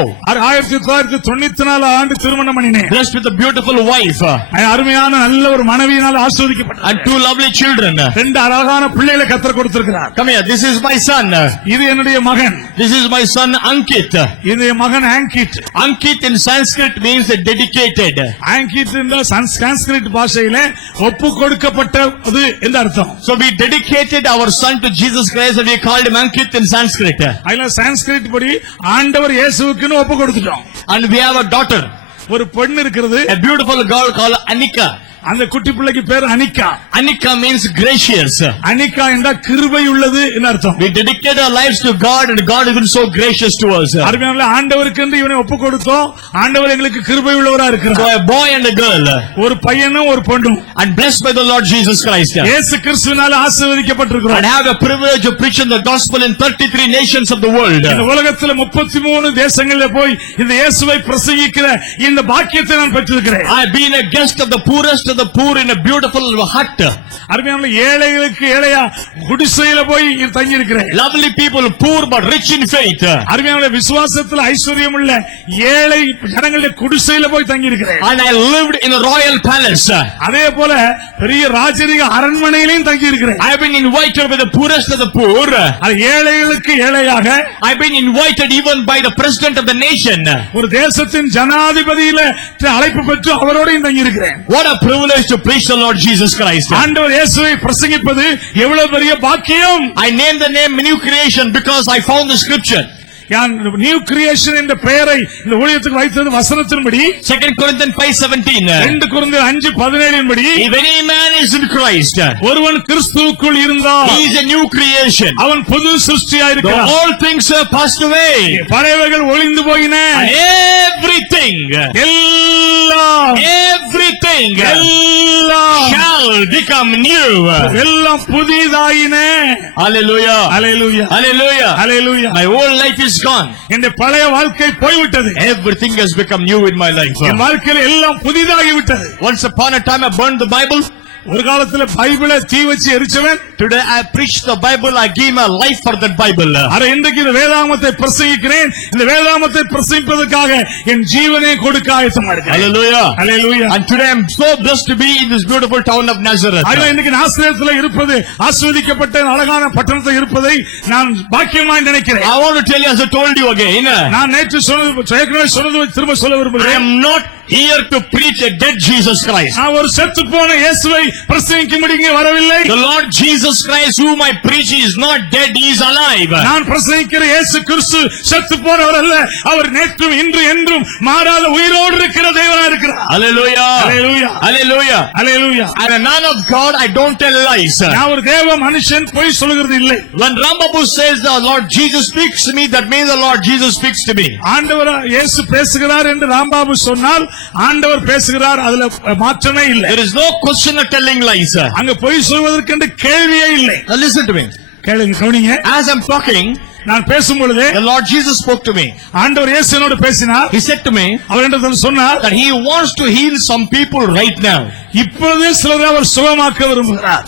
1994 ஆண்டு திருமணம் பண்ணினேன். Blessed with a beautiful wife. wife. அருமையான நல்ல ஒரு மனைவியினால் ஆசீர்வதிக்கப்பட்டார். And 2 lovely children. ரெண்டு அழகான பிள்ளைகளை கர்த்தர் கொடுத்திருக்கிறார். Come here, this is my son. இது என்னுடைய மகன். This is my son Ankit. இது மகன் ஆங்கிட். Ankit in Sanskrit means dedicated. ஆங்கிட் என்ற சான்ஸ்கிரிட் பாஷையிலே ஒப்பு கொடுக்கப்பட்டது என்று அர்த்தம். So we dedicated our son to Jesus Christ and we called him Ankit in Sanskrit. அதுல சான்ஸ்கிரிட் படி ஆண்டவர் இயேசுவுக்குன்னு ஒப்பு கொடுத்துட்டோம். And we have a daughter, ஒரு பெண் இருக்கிறது. a beautiful girl called Anika. அந்த குட்டி பிள்ளைக்கு பேர் Anika. Anika means gracious. Anika என்றால் கிருபை உள்ளது என்று அர்த்தம். We dedicate our lives to God and God has been so gracious to us. அருமையான ஆண்டவருக்கு என்று இவனை ஒப்பு கொடுத்தோம். ஆண்டவர் எங்களுக்கு கிருபை உள்ளவரா இருக்கிறார். So a boy and a girl. ஒரு பையனும் ஒரு பொண்ணும். And blessed by the Lord Jesus Christ. இயேசு கிறிஸ்துவினால் ஆசீர்வதிக்கப்பட்டிருக்கிறோம். And have a privilege of preaching the gospel in 33 nations of the world. இந்த உலகத்தில் 33 தேசங்களில் போய் இந்த இயேசுவை பிரசங்கிக்கிற இந்த பாக்கியத்தை நான் பெற்றிருக்கிறேன். I have been a guest of the poorest of the poor in a beautiful hut. அருமையான ஏழைகளுக்கு ஏழையா குடிசையில போய் தங்கி இருக்கிறேன். Lovely people, poor but rich in faith. அருமையான விசுவாசத்தில் ஐஸ்வர்யம் உள்ள ஏழை ஜனங்களுடைய குடிசையில போய் தங்கி இருக்கிறேன். And I lived in a royal palace. அதே போல பெரிய ராஜரீக அரண்மனையிலும் தங்கி இருக்கிறேன். I have been invited by the poorest of the poor. அது ஏழைகளுக்கு ஏழையாக. I have been invited even by the president of the nation. ஒரு தேசத்தின் ஜனாதிபதியில அழைப்பு பெற்று அவரோடையும் தங்கி இருக்கிறேன். What a privilege to preach the Lord Jesus Christ. ஆண்டவர் இயேசுவை பிரசங்கிப்பது எவ்வளவு பெரிய பாக்கியம். I named the name New Creation because I found the scripture. New creation என்ற பெயரை இந்த ஊழியத்துக்கு வைத்தது வசனத்தின்படி 2 Corinthians 5:17. 2 கொரிந்தியர் 5:17 படி If any man is in Christ, ஒருவன் கிறிஸ்துவுக்குள் இருந்தால் he is a new creation. அவன் புது சிருஷ்டியாய் இருக்கிறான். All things have passed away. பழையவைகள் ஒளிந்து போயின. Everything shall become new. எல்லாம் புதிதாயின. Hallelujah. Hallelujah. Hallelujah. Hallelujah. My whole life is gone. இந்த பழைய வாழ்க்கை போய்விட்டது. Everything has become new in my life. என் வாழ்க்கையில் எல்லாம் புதிதாகி விட்டது. Once upon a time I burned the Bible. ஒரு காலத்துல பைபிளை தீ வச்சு எரிச்சவன். Today I preach the Bible. I give my life for that Bible. அரை இன்றைக்கு இந்த வேதாகமத்தை பிரசங்கிக்கிறேன். இந்த வேதாகமத்தை பிரசங்கிப்பதற்காக என் ஜீவனை கொடுக்க ஆயத்தமா இருக்கேன். Hallelujah. Hallelujah. And today I'm so blessed to be in this beautiful town of Nazareth. அதனால இன்னைக்கு நாசரேத்துல இருப்பது, ஆசீர்வதிக்கப்பட்ட அழகான பட்டணத்தில் இருப்பதை நான் பாக்கியமாய் நினைக்கிறேன். I want to tell you, as I told you again. நான் நேற்று சொன்னது, ஏற்கனவே சொன்னது திரும்ப சொல்ல I விரும்புகிறேன். am not here to preach a dead Jesus Christ. நான் ஒரு செத்து போன இயேசுவை பிரசங்கிக்கும்படி இங்கே வரவில்லை. The Lord Jesus Christ whom I preach is not dead, he is alive. நான் பிரசங்கிக்கிற இயேசு கிறிஸ்து செத்து போனவர் அல்ல. அவர் நேற்றும் இன்று என்றும் மாறாத உயிரோடு இருக்கிற தேவனா இருக்கிறார். Hallelujah. Hallelujah. Hallelujah. Hallelujah. I'm a man of God, I don't tell lies. நான் ஒரு தேவ மனுஷன், பொய் சொல்கிறது இல்லை. When Rambabu says the Lord Jesus speaks to me, that means the Lord Jesus speaks to me. ஆண்டவர் இயேசு பேசுகிறார் என்று ராம்பாபு சொன்னால் ஆண்டவர் பேசுகிறார், அதுல மாற்றமே இல்லை. There is no question of telling lies. அங்க பொய் சொல்வதற்கு கேள்வியே இல்லை. Now listen to me. கேளுங்க, கவனிங்க. As I'm talking, நான் பேசும் பொழுது the Lord Jesus spoke to me. ஆண்டவர் இயேசு என்னோடு பேசினார். He said to me, அவர் என்ன சொன்னார்? that he wants to heal some people right now. இப்பொழுதே சிலரை அவர் சுகமாக்க விரும்புகிறார்.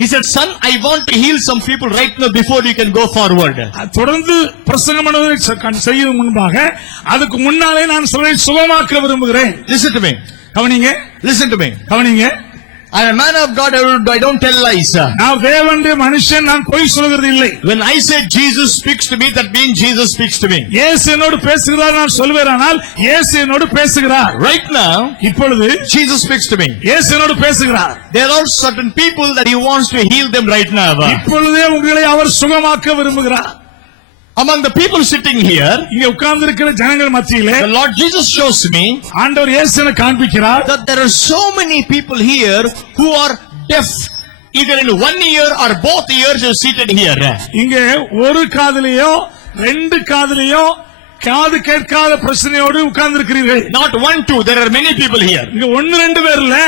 He said, son, I want to heal some people right now before you can go forward. தொடர்ந்து பிரசங்கம் பண்ணுவதை செய்யும் முன்பாக அதுக்கு முன்னாலே நான் சிலரை சுகமாக்க விரும்புகிறேன். Listen to me. கவனிங்க. Listen to me. கவனிங்க. I am a man of God, I don't tell lies. நான் தேவனுடைய மனுஷன், நான் பொய் சொல்கிறது இல்லை. When I say Jesus speaks to me, that means Jesus speaks to me. இயேசு என்னோடு பேசுகிறார் நான் சொல்வேனானால் இயேசு என்னோடு பேசுகிறார். Right now, இப்பொழுது Jesus speaks to me. இயேசு என்னோடு பேசுகிறார். There are certain people that he wants to heal them right now. இப்பொழுதே உங்களை அவர் சுகமாக்க விரும்புகிறார். Among the people sitting here, இங்க உட்கார்ந்து இருக்கிற ஜனங்கள் மத்தியிலே the Lord Jesus shows me ஆண்டவர் இயேசுவை காண்பிக்கிறார் that there are so many people here who are deaf. Either in one ear or both ears are seated here. இங்க ஒரு காதுலயோ ரெண்டு காதுலயோ காது கேட்காத பிரச்சனையோடு உட்கார்ந்து இருக்கிறீர்கள். Not 1, 2. There are many people here. இங்க 1, 2 பேர் இல்ல,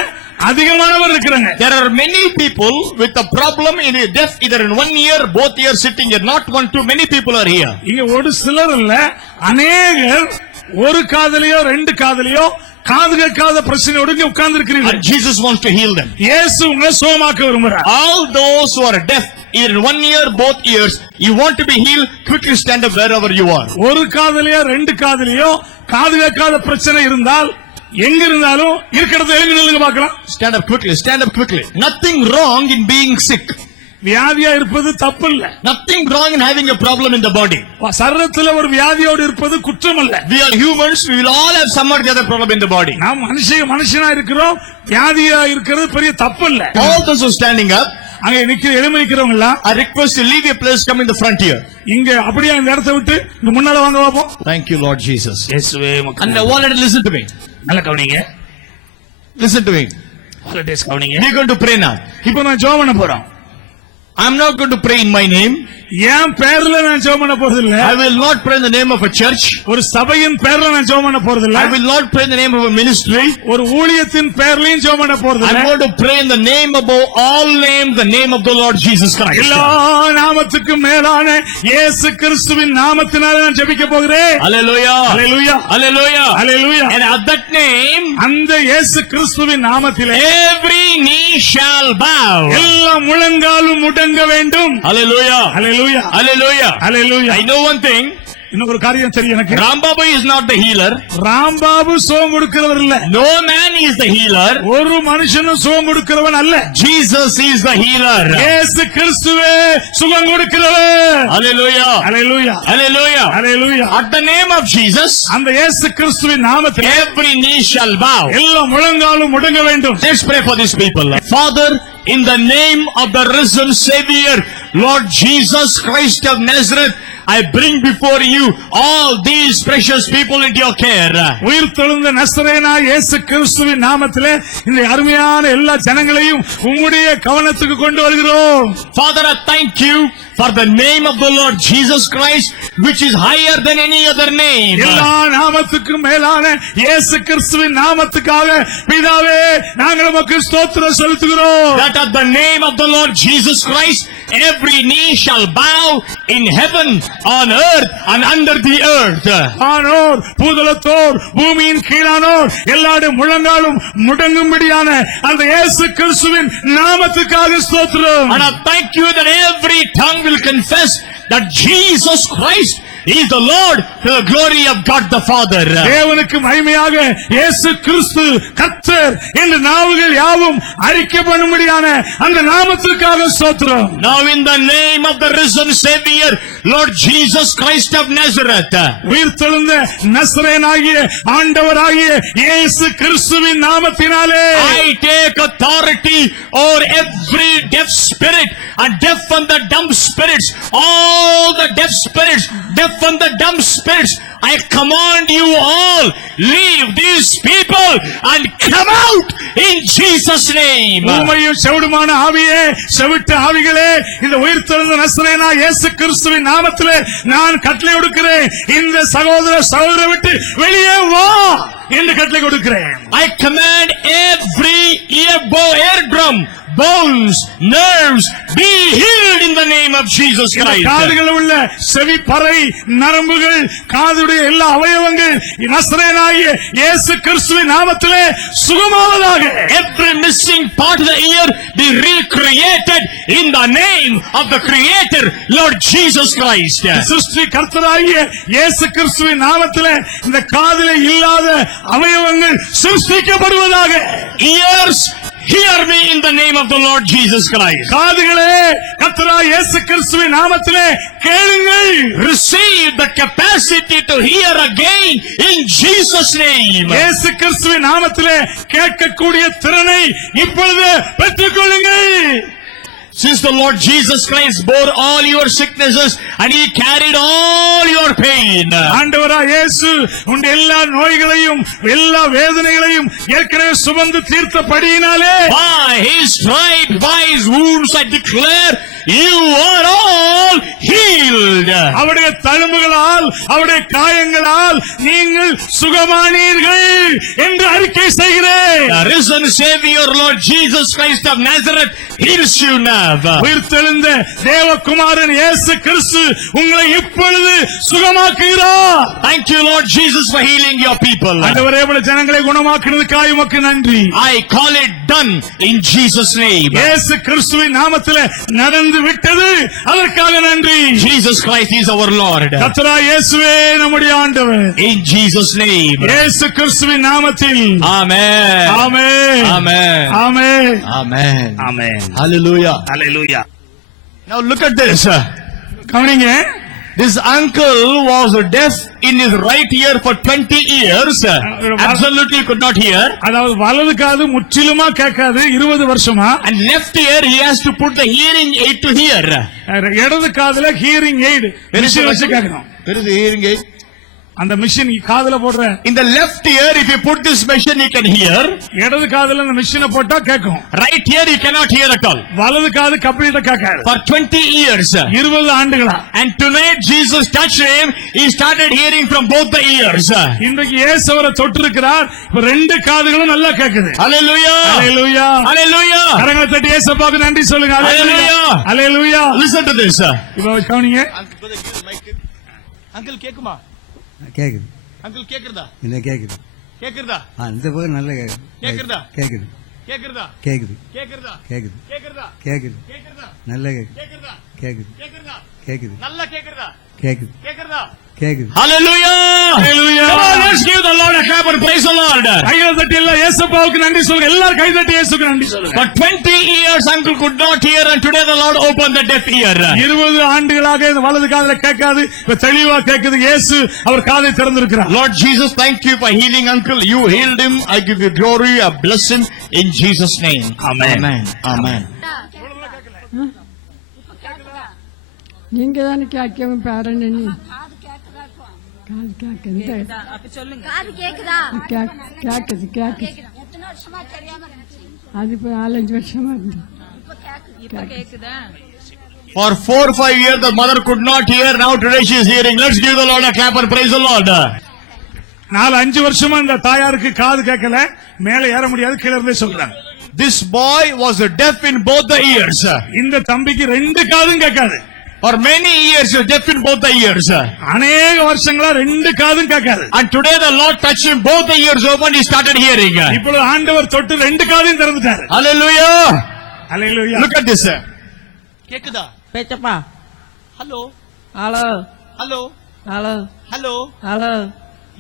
அதிகமானவர் இருக்கிறாங்க. There are many people with a problem in a deaf, either in one ear, both ears sitting here. Not 1, 2. Many people are here. இங்க ஒரு சிலர் இல்ல, அநேகர் ஒரு காதுலயோ ரெண்டு காதுலயோ காது கேட்காத பிரச்சனையோடு இங்க உட்கார்ந்து இருக்கிறீர்கள். And Jesus wants to heal them. இயேசு உங்களை சுகமாக்க விரும்புகிறார். All those who are deaf, either in one ear, both ears, you want to be healed, quickly stand up wherever you are. ஒரு காதுலயோ ரெண்டு காதுலயோ காது கேட்காத பிரச்சனை இருந்தால் எங்க இருந்தாலும் இருக்கிறது எழுந்து நில்லுங்க பார்க்கலாம். Stand up quickly. Stand up quickly. Nothing wrong in being sick. வியாதியா இருப்பது தப்பு இல்ல. Nothing wrong in having a problem in the body. சரீரத்துல ஒரு வியாதியோடு இருப்பது குற்றம் அல்ல. We are humans. We will all have some or the other problem in the body. நாம் மனுஷனா இருக்கிறோம், வியாதியா இருக்கிறது பெரிய தப்பு இல்ல. All those who are standing up, அங்க எழுமி நிக்கிறவங்க எல்லாம் I request you leave your place, come in the front here. இங்க அப்படியே இந்த இடத்தை விட்டு இந்த முன்னால வாங்க பாப்போம். Thank you, Lord Jesus. இயேசுவே And I wanted to listen to me. நல்ல கவனிங்க. Listen to me. வாலண்டியர்ஸ் கவனிங்க. We are going to pray now. இப்போ நான் ஜெபம் பண்ண போறோம். I'm not going to pray in my name. என் பேர்ல நான் ஜெபம் பண்ண போறது இல்ல. I will not pray in the name of a church. ஒரு சபையின் பேர்ல நான் ஜெபம் பண்ண போறது இல்ல. I will not pray in the name of a ministry. ஒரு ஊழியத்தின் பேர்லயும் ஜெபம் பண்ண போறது இல்ல. I'm going to pray in the name above all names, the name of the Lord Jesus Christ. எல்லா நாமத்துக்கும் மேலான இயேசு கிறிஸ்துவின் நாமத்தினால நான் ஜெபிக்க போகிறேன். Hallelujah. Hallelujah. Hallelujah. Hallelujah. And at that name, அந்த இயேசு கிறிஸ்துவின் நாமத்திலே every knee shall bow. எல்லா முழங்காலும் முடங்க வேண்டும். Hallelujah. Hallelujah. Hallelujah. Hallelujah. I know one thing. இன்னொரு காரியம் தெரியும் எனக்கு. Rambabu is not the healer. Rambabu சுகம் கொடுக்கிறவர் இல்ல. No man is the healer. ஒரு மனுஷனும் சுகம் கொடுக்கிறவன் அல்ல. Jesus is the healer. இயேசு கிறிஸ்துவே சுகம் கொடுக்கிறவர். Hallelujah. Hallelujah. Hallelujah. Hallelujah. At the name of Jesus, அந்த இயேசு கிறிஸ்துவின் நாமத்தில் every knee shall bow. எல்லா முழங்காலும் முடங்க வேண்டும். Let's pray for these people. Father, in the name of the risen Savior, Lord Jesus Christ of Nazareth, I bring before you all these precious people into your care. உயிர்த்தெழுந்த நசரேனா இயேசு கிறிஸ்துவின் நாமத்திலே இந்த அருமையான எல்லா ஜனங்களையும் உம்முடைய கவனத்துக்கு கொண்டு வருகிறோம். Father, I thank you for the name of the Lord Jesus Christ, which is higher than any other name. எல்லா நாமத்துக்கும் மேலான இயேசு கிறிஸ்துவின் நாமத்துக்காக பிதாவே நாங்கள் உமக்கு ஸ்தோத்திரம் செலுத்துகிறோம். That at the name of the Lord Jesus Christ, every knee shall bow in heaven, on earth and under the earth. Arnold பூதலத்தோர் பூமியின் கீழானோர் எல்லாருடைய முழங்காலும் முடங்கும்படியான அந்த இயேசு கிறிஸ்துவின் நாமத்துக்காக ஸ்தோத்திரம். And I thank you that every tongue will confess that Jesus Christ is the Lord, to the glory of God the Father. தேவனுக்கு மகிமையாக இயேசு கிறிஸ்து கர்த்தர் என்று நாவுகள் யாவும் அறிக்கைப்படும்படியான அந்த நாமத்திற்காக ஸ்தோத்திரம். Now in the name of the risen Savior, Lord Jesus Christ of Nazareth, உயிர்த்தெழுந்த நசரேனாகிய ஆண்டவராகிய இயேசு கிறிஸ்துவின் நாமத்தினாலே I take authority over every deaf spirit and deaf and the dumb spirits, all the deaf spirits, deaf and the dumb spirits. I command you all, leave these people and come out in Jesus' name. ஊமையும் செவிடுமான ஆவியே, செவிட்ட ஆவிகளே, இந்த உயிர்த்தெழுந்த நசரேனா இயேசு கிறிஸ்துவின் நாமத்திலே நான் கட்டளை கொடுக்கிறேன். இந்த சகோதர விட்டு வெளியே வா என்று கட்டளை கொடுக்கிறேன். I command every eardrum, bones, nerves, be healed in the name of Jesus Christ. காதுகள் உள்ள செவி பறை நரம்புகள் காதுடைய எல்லா அவயவங்கள் நசரேனாகிய இயேசு கிறிஸ்துவின் நாமத்திலே சுகமாவதாக. Every missing part of the ear be recreated in the name of the Creator, Lord Jesus Christ. சிருஷ்டி கர்த்தராகிய இயேசு கிறிஸ்துவின் நாமத்திலே இந்த காதிலே இல்லாத அவயவங்கள் சிருஷ்டிக்கப்படுவதாக. Ears, hear me in the name of the Lord Jesus Christ. காதுகளே கர்த்தராகிய இயேசு கிறிஸ்துவின் நாமத்திலே கேளுங்கள். Receive the capacity to hear again in Jesus' name. இயேசு கிறிஸ்துவின் நாமத்திலே கேட்கக்கூடிய திறனை இப்பொழுது பெற்றுக்கொள்ளுங்கள். Since the Lord Jesus Christ bore all your sicknesses and He carried all your pain. ஆண்டவராகிய இயேசு உன் எல்லா நோய்களையும் எல்லா வேதனைகளையும் ஏற்கனவே சுமந்து தீர்த்தபடியினாலே By His stripes, by His wounds, I declare you are all healed. அவருடைய தழும்புகளால் அவருடைய காயங்களால் நீங்கள் சுகமானீர்கள் என்று அறிக்கை செய்கிறேன். The risen Savior, Lord Jesus Christ of Nazareth, heals you now. உயிர்த்தெழுந்த தேவகுமாரன் இயேசு கிறிஸ்து உங்களை இப்பொழுது சுகமாக்குகிறார். Thank you, Lord Jesus, for healing your people. ஆண்டவரே உம்முடைய ஜனங்களை குணமாக்குனதுக்காக உமக்கு நன்றி. I call it done in Jesus' name. இயேசு கிறிஸ்துவின் நாமத்திலே நடந்து முடிந்து விட்டது. அதற்காக நன்றி. Jesus Christ is our Lord. கர்த்தராகிய இயேசுவே நம்முடைய ஆண்டவர். In Jesus' name. இயேசு கிறிஸ்துவின் நாமத்தில். Amen. Amen. Amen. Amen. Amen. Amen. Hallelujah. Hallelujah. Now look at this. கவனிங்க. This uncle was deaf in his right ear for 20 years. Absolutely could not hear. அதாவது வலது காது முற்றிலுமா கேட்காது 20 வருஷமா. And left ear he has to put the hearing aid to hear. இடது காதுல ஹியரிங் எய்ட் மிஷின் வச்சு கேட்கணும். Where is the hearing aid? அந்த மிஷின் காதுல போடுற. In the left ear if you put this machine he can hear. இடது காதுல அந்த மிஷினை போட்டா கேட்கும். Right ear he cannot hear at all. வலது காது கம்ப்ளீட்டா கேட்காது. For 20 years. 20 ஆண்டுகளா. And tonight Jesus touched him. He started hearing from both the ears. இன்றைக்கு இயேசு அவரை தொட்டிருக்கிறார். இப்ப ரெண்டு காதுகளும் நல்லா கேக்குது. Hallelujah. Hallelujah. Hallelujah. கரங்களை தட்டி இயேசுவுக்கு நன்றி சொல்லுங்க. Hallelujah. Hallelujah. Listen to this. இப்போ கவனிங்க. Uncle கேக்குமா? கேக்குது. Uncle கேக்குறதா? என்ன கேக்குது? கேக்குறதா? இந்த பக்கம் நல்லா கேக்குது. கேக்குறதா? கேக்குது. கேக்குறதா? கேக்குது. கேக்குறதா? கேக்குது. கேக்குறதா? கேக்குது. கேக்குறதா? நல்லா கேக்குது. கேக்குறதா? கேக்குது. கேக்குறதா? கேக்குது. நல்லா கேக்குறதா? கேக்குது. கேக்குறதா? கேக்குது. Hallelujah. Hallelujah. Come on, let's give the Lord a clap and praise the Lord. கையை தட்டி எல்லாம் இயேசுவுக்கு நன்றி சொல்லுங்க. எல்லாரும் கை தட்டி இயேசுவுக்கு நன்றி சொல்லுங்க. For 20 years uncle could not hear and today the Lord opened the deaf ear. 20 ஆண்டுகளாக இந்த வலது காதுல கேட்காது. இப்ப தெளிவா கேக்குது. இயேசு அவர் காதை திறந்திருக்கிறார். Lord Jesus, thank you for healing uncle. You healed him. I give you glory. I bless him in Jesus' name. Amen. Amen. Amen. நீங்க தானே கேட்கவும் பேரன் காது கேக்குது. காது கேக்குதா? கேக்குது கேக்குது. எத்தனை வருஷமா தெரியாம இருந்துச்சு. அது இப்போ 4-5 வருஷமா இருந்து. இப்ப கேக்குதா? For 4-5 years the mother could not hear. Now today she is hearing. Let's give the Lord a clap and praise the Lord. 4-5 வருஷமா இந்த தாயாருக்கு காது கேட்கல. மேல ஏற முடியாது. கீழ இருந்தே சொல்றாங்க. This boy was deaf in both the ears. இந்த தம்பிக்கு 2 காதும் கேட்காது. For many years he was deaf in both the ears. அநேக வருஷங்களா 2 காதும் கேட்காது. And today the Lord touched him. Both the ears open. He started hearing. இப்பொழுது ஆண்டவர் தொட்டு 2 காதையும் திறந்துட்டார். Hallelujah. Hallelujah. Look at this. கேக்குதா? பேச்சப்பா. Hello. Hello Hello. Hello Hello. Hello.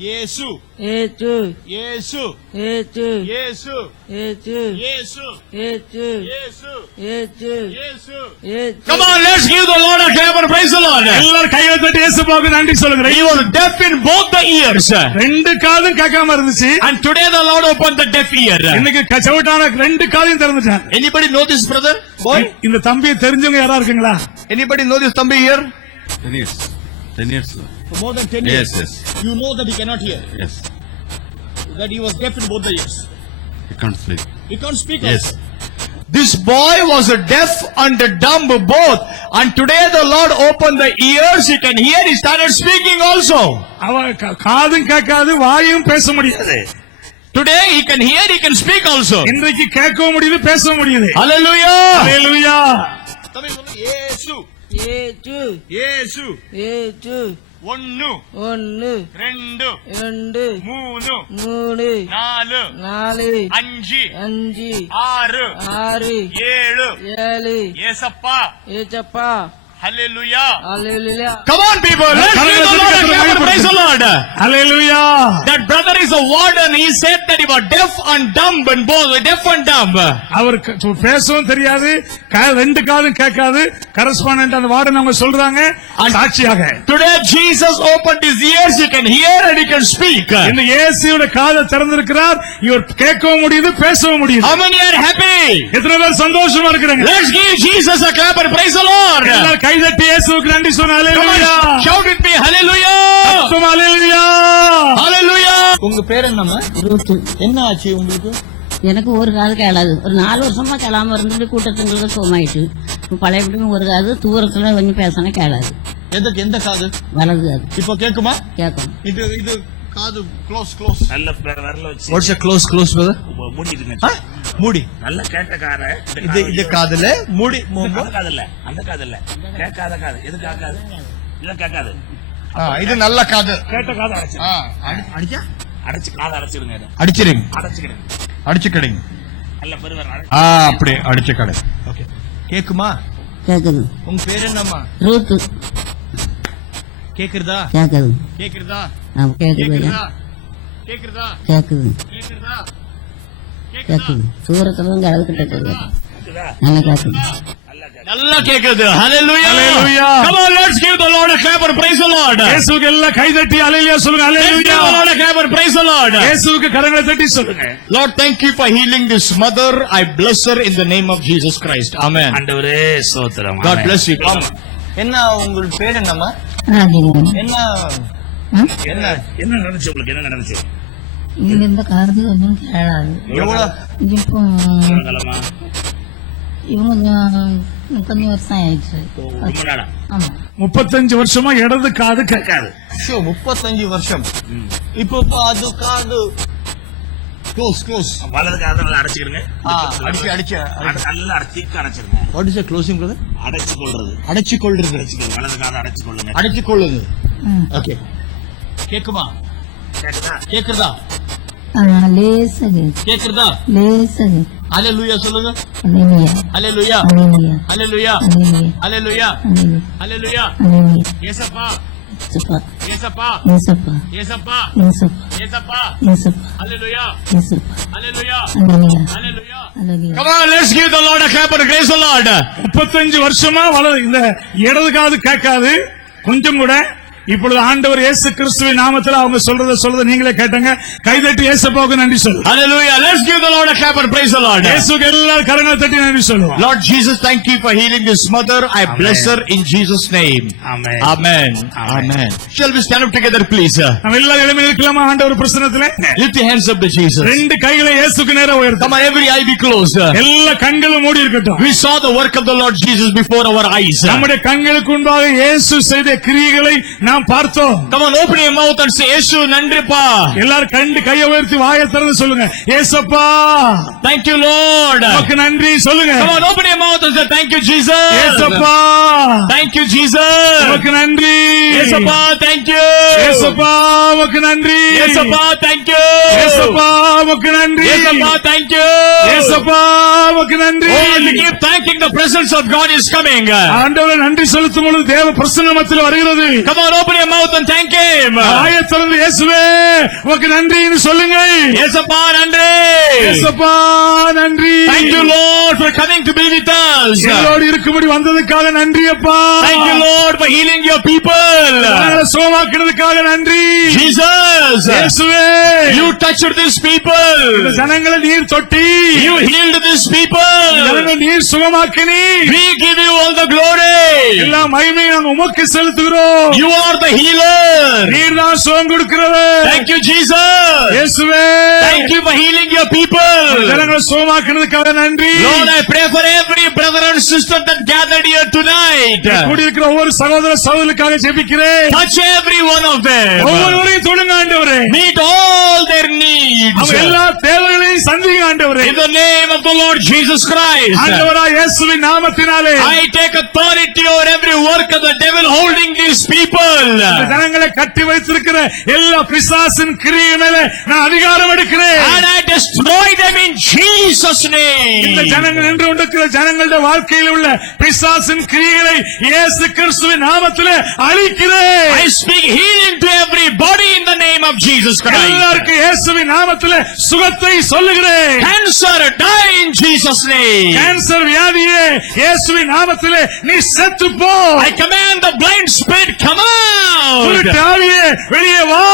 Yesu. ஏச்சு Yesu. ஏச்சு Yesu. ஏச்சு Yesu. ஏச்சு Yesu. ஏச்சு Yesu. ஏச்சு. Come on, let's give the Lord a clap and praise the Lord. எல்லாரும் கையை தட்டி இயேசுவுக்கு நன்றி சொல்லுங்க. He was deaf in both the ears. 2 காதும் கேட்காம இருந்துச்சு. And today the Lord opened the deaf ear. இன்னைக்கு செவிட்டான 2 காதையும் திறந்துட்டார். Anybody know this brother? Boy? இந்த தம்பியை தெரிஞ்சவங்க யாரா இருக்குங்களா? Anybody know this Thambi here? 10 years. 10 years. For more than 10 Yes, years. yes, You know that he cannot hear. yes. That he was deaf in both the ears. You can't sleep. He can't speak. Yes. also. This boy was deaf and dumb both. And today the Lord opened the ears. He can hear. He started speaking also. அவ காதும் கேட்காது, வாயும் பேச முடியாது. Today he can hear. He can speak also. இன்றைக்கு கேட்கவும் முடியுது, பேசவும் முடியுது. Hallelujah. ஹalleluya. Yesu. ஏச்சு Yesu. ஏச்சு. 1 1 2 2 3 3 4 4 5 5 6 6 7 7 Yesappa. ஏச்சப்பா. Hallelujah. Hallelujah. Come on people, let's give the Lord a clap and praise the Lord. Hallelujah. That brother is a warden. He said that he was deaf and dumb and both deaf and dumb. அவருக்கு பேசவும் தெரியாது, 2 காதும் கேட்காது. கரஸ்பாண்டன்ட் அந்த வார்டன் அவங்க சொல்றாங்க சாட்சியாக. Today Jesus opened his ears. He can hear and he can speak. இந்த இயேசுவோட காதை திறந்திருக்கிறார். இவர் கேட்கவும் முடியுது, பேசவும் முடியுது. How many are happy? எத்தனை பேர் சந்தோஷமா இருக்கிறாங்க? Let's give Jesus a clap and praise the Lord. எல்லாரும் கை தட்டி இயேசுவுக்கு நன்றி சொன்ன Come hallelujah. on, shout with me, hallelujah. Hallelujah. Hallelujah. உங்க பேர் என்னம்மா? என்ன ஆச்சு உங்களுக்கு? எனக்கு ஒரு காது கேளாது. ஒரு 4 வருஷமா கேளாம இருந்துட்டு கூட்டத்துங்களுக்கு சோமாயிட்டு பழையபடியும் ஒரு காது தூரத்துல கொஞ்சம் பேசினா கேளாது. எந்த காது? வலது காது. இப்போ கேக்குமா? கேட்கும். இது காது க்ளோஸ். நல்ல விரல வச்சு What's a close brother? மூடிடுங்க. மூடி. நல்ல கேட்ட கார இது காதுல மூடி. அந்த காது இல்ல கேட்காத காது. எது கேட்காது? இல்ல கேட்காது. இது நல்ல காது. கேட்ட காதை அடைச்சு. அடிச்சா? அடைச்சு காதை அடைச்சிருங்க. அடிச்சிருங்க. அடைச்சுக்கிடுங்க. அடிச்சுக்கடிங்க. நல்ல பெருவர் அப்படி அடிச்சு கடை. ஓகே. கேக்குமா? கேக்குது. உங்க பேர் என்னம்மா? ரூத்து. கேக்குறதா? கேக்குது. கேக்குறதா? கேக்குது ஐயா. கேக்குறதா? கேக்குது. கேக்குறதா? கேக்குது. தூரத்துல இருந்து அழுதுகிட்ட கேக்குது. நல்லா கேக்குது. நல்லா கேக்குது. Hallelujah. Hallelujah. Come on, let's give the Lord a clap and praise the Lord. இயேசுவுக்கு எல்லாம் கை தட்டி ஹalleluya சொல்லுங்க. Let's give the hallelujah. Lord a clap and praise the Lord. இயேசுவுக்கு கரங்களை தட்டி சொல்லுங்க. Lord, thank you for healing this mother. I bless her in the name of Jesus Christ. Amen. ஆண்டவரே ஸ்தோத்திரம். God amen. bless you. என்ன உங்கள் பேர் என்னம்மா? என்ன என்ன என்ன நடந்துச்சு உங்களுக்கு? என்ன நடந்துச்சு? இங்க இந்த காது கொஞ்சம் கேளாது. எவ்வளவு? இப்போ காலமா? இவங்க 30 வருஷம் ஆயிடுச்சு. ரொம்ப நாளா? ஆமா. 35 வருஷமா இடது காது கேட்காது. 35 வருஷம். இப்போ அது காது க்ளோஸ். வலது காதை நல்லா அடைச்சுக்கிறங்க. அடிச்சு நல்லா திக்க அடைச்சிருங்க. What is a closing, brother? அடைச்சு கொள்றது. அடைச்சு கொள்றது. வலது காதை அடைச்சு கொள்ளுங்க. அடைச்சு கொள்ளுது. ம். ஓகே. கேக்குமா? கேக்குதா? கேக்குறதா? லேசகு. கேக்குறதா? லேசகு. ஹalleluya சொல்லுங்க. ஹalleluya. ஹalleluya. ஹalleluya. ஹalleluya. ஹalleluya. ஹalleluya. ஹalleluya. ஹalleluya. ஹalleluya. இயேசப்பா. சப்பா. இயேசப்பா. இயேசப்பா. இயேசப்பா. இயேசப்பா. இயேசப்பா. இயேசப்பா. ஹalleluya. இயேசப்பா. ஹalleluya. ஹalleluya. ஹalleluya. ஹalleluya. Come on, let's give the Lord a clap and praise the Lord. 35 வருஷமா இந்த இடது காது கேட்காது கொஞ்சம் கூட. இப்பொழுது ஆண்டவர் இயேசு கிறிஸ்துவின் நாமத்தில் அவங்க சொல்றத நீங்களே கேட்டங்க. கைதட்டி இயேசுவுக்கு நன்றி சொல்லுங்க. Hallelujah. Let's give the Lord a clap and praise the Lord. இயேசுவுக்கு எல்லாரும் கரங்களை தட்டி நன்றி சொல்லுவோம். Lord Jesus, thank you for healing this mother. I bless her in Jesus' name. Amen. Amen. Amen. Shall we stand up together, please? நம்ம எல்லாரும் எழும்பி நிற்கலாமா ஆண்டவர் பிரசன்னத்திலே? Lift your hands up to Jesus. ரெண்டு கைகளை இயேசுக்கு நேரா உயர்த்து. Come on, every eye be closed. எல்லா கண்களும் மூடி இருக்கட்டும். We saw the work of the Lord Jesus before our eyes. நம்முடைய கண்களுக்கு முன்பாக இயேசு செய்த கிரியைகளை நாம் பார்த்தோம். Come on, open your mouth and say, Yesu நன்றிப்பா. எல்லாரும் கண்டு கையை உயர்த்தி வாயை திறந்து சொல்லுங்க. இயேசப்பா. Thank you, Lord. உமக்கு நன்றி சொல்லுங்க. Come on, open your mouth and say, thank you, Jesus. இயேசப்பா. Thank you, Jesus. உமக்கு நன்றி. இயேசப்பா, thank you. இயேசப்பா உமக்கு நன்றி. இயேசப்பா, thank you. இயேசப்பா உமக்கு நன்றி. இயேசப்பா, thank you. இயேசப்பா உமக்கு நன்றி. Oh, we keep thanking the presence of God is coming. ஆண்டவரே நன்றி செலுத்தும் பொழுது தேவ பிரசன்னம் மத்தியில் வருகிறது. Come on, open your mouth and thank him. வாயை திறந்து இயேசுவே உமக்கு நன்றின்னு சொல்லுங்க. இயேசப்பா நன்றி. இயேசப்பா நன்றி. Thank you, Lord, for coming to be with us. எங்களோடு இருக்கும்படி வந்ததுக்காக நன்றி அப்பா. Thank you, Lord, for healing your people. எங்களை சுகமாக்குறதுக்காக நன்றி. Jesus, இயேசுவே you touched these people. இந்த ஜனங்களை நீர் தொட்டி. You healed these people. ஜனங்களை நீர் சுகமாக்கினி. We give you all the glory. எல்லா மகிமையை நாங்கள் உமக்கு செலுத்துகிறோம். You are the healer. நீர் தான் சுகம் கொடுக்கிறவர். Thank you, Jesus. இயேசுவே Thank you for healing your people. ஜனங்களை சுகமாக்குறதுக்காக நன்றி. Lord, I pray for every brother and sister that gathered here tonight. கூடியிருக்கிற ஒவ்வொரு சகோதர சகோதரிக்காக ஜெபிக்கிறேன். Touch every one of them. ஒவ்வொருவரையும் தொடுங்க ஆண்டவரே. Meet all their needs. அவங்க எல்லா தேவைகளையும் சந்திங்க ஆண்டவரே. In the name of the Lord Jesus Christ. ஆண்டவராய் இயேசுவின் நாமத்தினாலே I take authority over every work of the devil holding these people. இந்த ஜனங்களை கட்டி வைத்திருக்கிற எல்லா பிசாசின் கிரியை மேலே நான் அதிகாரம் எடுக்கிறேன். And I destroy them in Jesus' இந்த name. ஜனங்கள் என்று கொண்டிருக்கிற ஜனங்களுடைய வாழ்க்கையில் உள்ள பிசாசின் கிரியைகளை இயேசு கிறிஸ்துவின் நாமத்திலே அழிக்கிறேன். I speak healing to everybody in the name of Jesus Christ. எல்லாருக்கும் இயேசுவின் நாமத்திலே சுகத்தை சொல்லுகிறேன். Cancer, die in Jesus' name. Cancer வியாதியே இயேசுவின் நாமத்திலே நீ செத்து போ. I command the blind spirit, come out. குருட்டு ஆவியே வெளியே வா.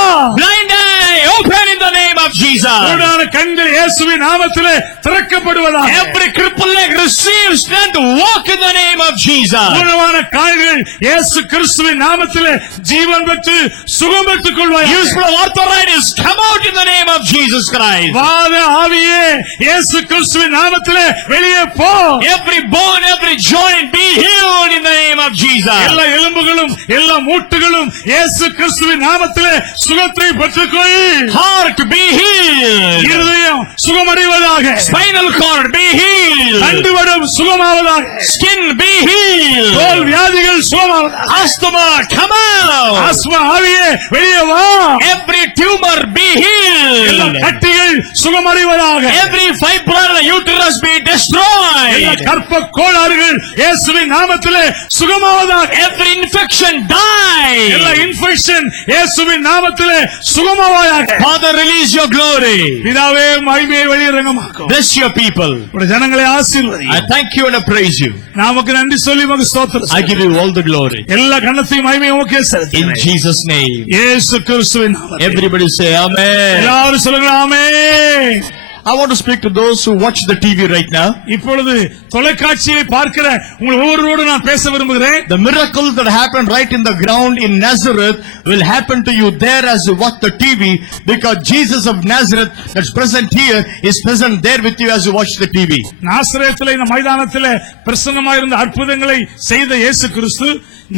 Blind eye, open in the name of Jesus. குருடான கண்கள் இயேசுவின் நாமத்திலே திறக்கப்படுவதாக. Every crippled leg receives strength to walk in the name of Jesus. குருடான கால்கள் இயேசு கிறிஸ்துவின் நாமத்திலே ஜீவன் பெற்று சுகம் பெற்றுக் கொள்வாயாக. You spirit of arthritis, come out in the name of Jesus Christ. வாத ஆவியே இயேசு கிறிஸ்துவின் நாமத்திலே வெளியே போ. Every bone, every joint be healed in the name of of Jesus. எல்லா எலும்புகளும் எல்லா மூட்டுகளும் இயேசு கிறிஸ்துவின் நாமத்திலே சுகத்தை பெற்றுக்கொள். Heart be healed. இருதயம் சுகமடைவதாக. Spinal cord be healed. தண்டுவடம் சுகமாவதாக. Skin be healed. தோல் வியாதிகள் சுகமாவதாக. Asthma come out. ஆஸ்மா ஆவியே வெளியே வா. Every tumor be எல்லா healed. கட்டிகள் சுகமடைவதாக. Every fibroid in the uterus be எல்லா destroyed. கர்ப்ப கோளாறுகள் இயேசுவின் நாமத்திலே சுகமாவதாக. Every infection die. எல்லா இன்ஃபெக்ஷன் இயேசுவின் நாமத்திலே சுகமாவதாக. Father, release your glory. பிதாவே மகிமையை வெளியிறங்கமாக்கும். Bless your people. உடைய ஜனங்களை ஆசீர்வதி. I thank you and I praise you. நமக்கு நன்றி சொல்லி உமக்கு ஸ்தோத்திரம். I give you all the glory. எல்லா கண்ணத்தையும் மகிமையும் உமக்கே In செலுத்துகிறேன். Jesus' name. இயேசு கிறிஸ்துவின் நாமத்தில். Everybody say amen. எல்லாரும் சொல்லுங்க ஆமென். I want to speak to those who watch the TV right now. இப்பொழுது தொலைக்காட்சியை பார்க்கிற உங்கள் ஒவ்வொருவரோடு நான் பேச விரும்புகிறேன். The miracles that happened right in the ground in Nazareth will happen to you there as you watch the TV, because Jesus of Nazareth that's present here is present there with you as you watch the TV. நாசரேத்திலே இந்த மைதானத்திலே பிரசன்னமாயிருந்த அற்புதங்களை செய்த இயேசு கிறிஸ்து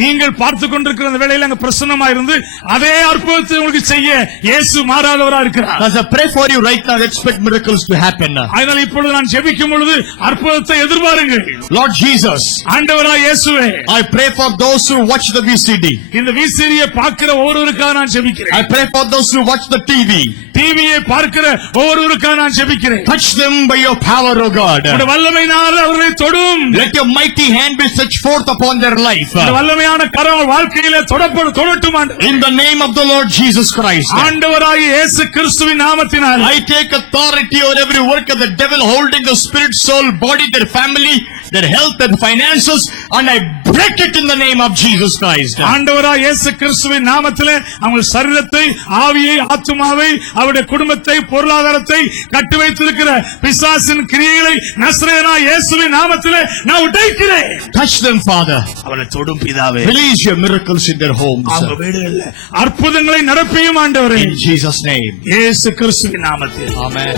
நீங்கள் பார்த்து கொண்டிருக்கிற அந்த வேளையில அங்க பிரசன்னமாயிருந்து அதே அற்புதத்தை உங்களுக்கு செய்ய இயேசு மாறாதவராக இருக்கிறார். As I pray for you right now, expect miracles to happen. அதனால் இப்பொழுது நான் ஜெபிக்கும் பொழுது அற்புதத்தை எதிர்பாருங்கள். Lord Jesus, ஆண்டவராய் இயேசுவே, I pray for those who watch the VCD. இந்த விசிறியை பார்க்கிற ஒவ்வொருவருக்காக நான் ஜெபிக்கிறேன். I pray for those who watch the TV. டிவியை பார்க்கிற ஒவ்வொருவருக்காக நான் ஜெபிக்கிறேன். Touch them by your power, O God. உம்முடைய வல்லமையினால் அவர்களை தொடும். Let your mighty hand be stretched forth upon their life. உம்முடைய வல்லமையான கரம் வாழ்க்கையிலே தொடட்டும் ஆண்டவரே. In the name of the Lord Jesus Christ. ஆண்டவராகிய இயேசு கிறிஸ்துவின் நாமத்தினால் I take authority over every work of the devil holding the spirit, soul, body, their family, their health and finances, and I break it in the name of Jesus Christ. ஆண்டவராகிய இயேசு கிறிஸ்துவின் நாமத்திலே அவங்க சரீரத்தை, ஆவியை, ஆத்துமாவை, அவருடைய குடும்பத்தை, பொருளாதாரத்தை கட்டி வைத்திருக்கிற பிசாசின் கிரியைகளை நசரேயனாகிய இயேசுவின் நாமத்திலே நான் உடைக்கிறேன். Touch them, Father. அவளை தொடும் பிதாவே. Release your miracles in their homes. அவங்க வீடுகளில் அற்புதங்களை நடப்பியும் ஆண்டவரே. In Jesus' name. இயேசு கிறிஸ்துவின் நாமத்தில். Amen.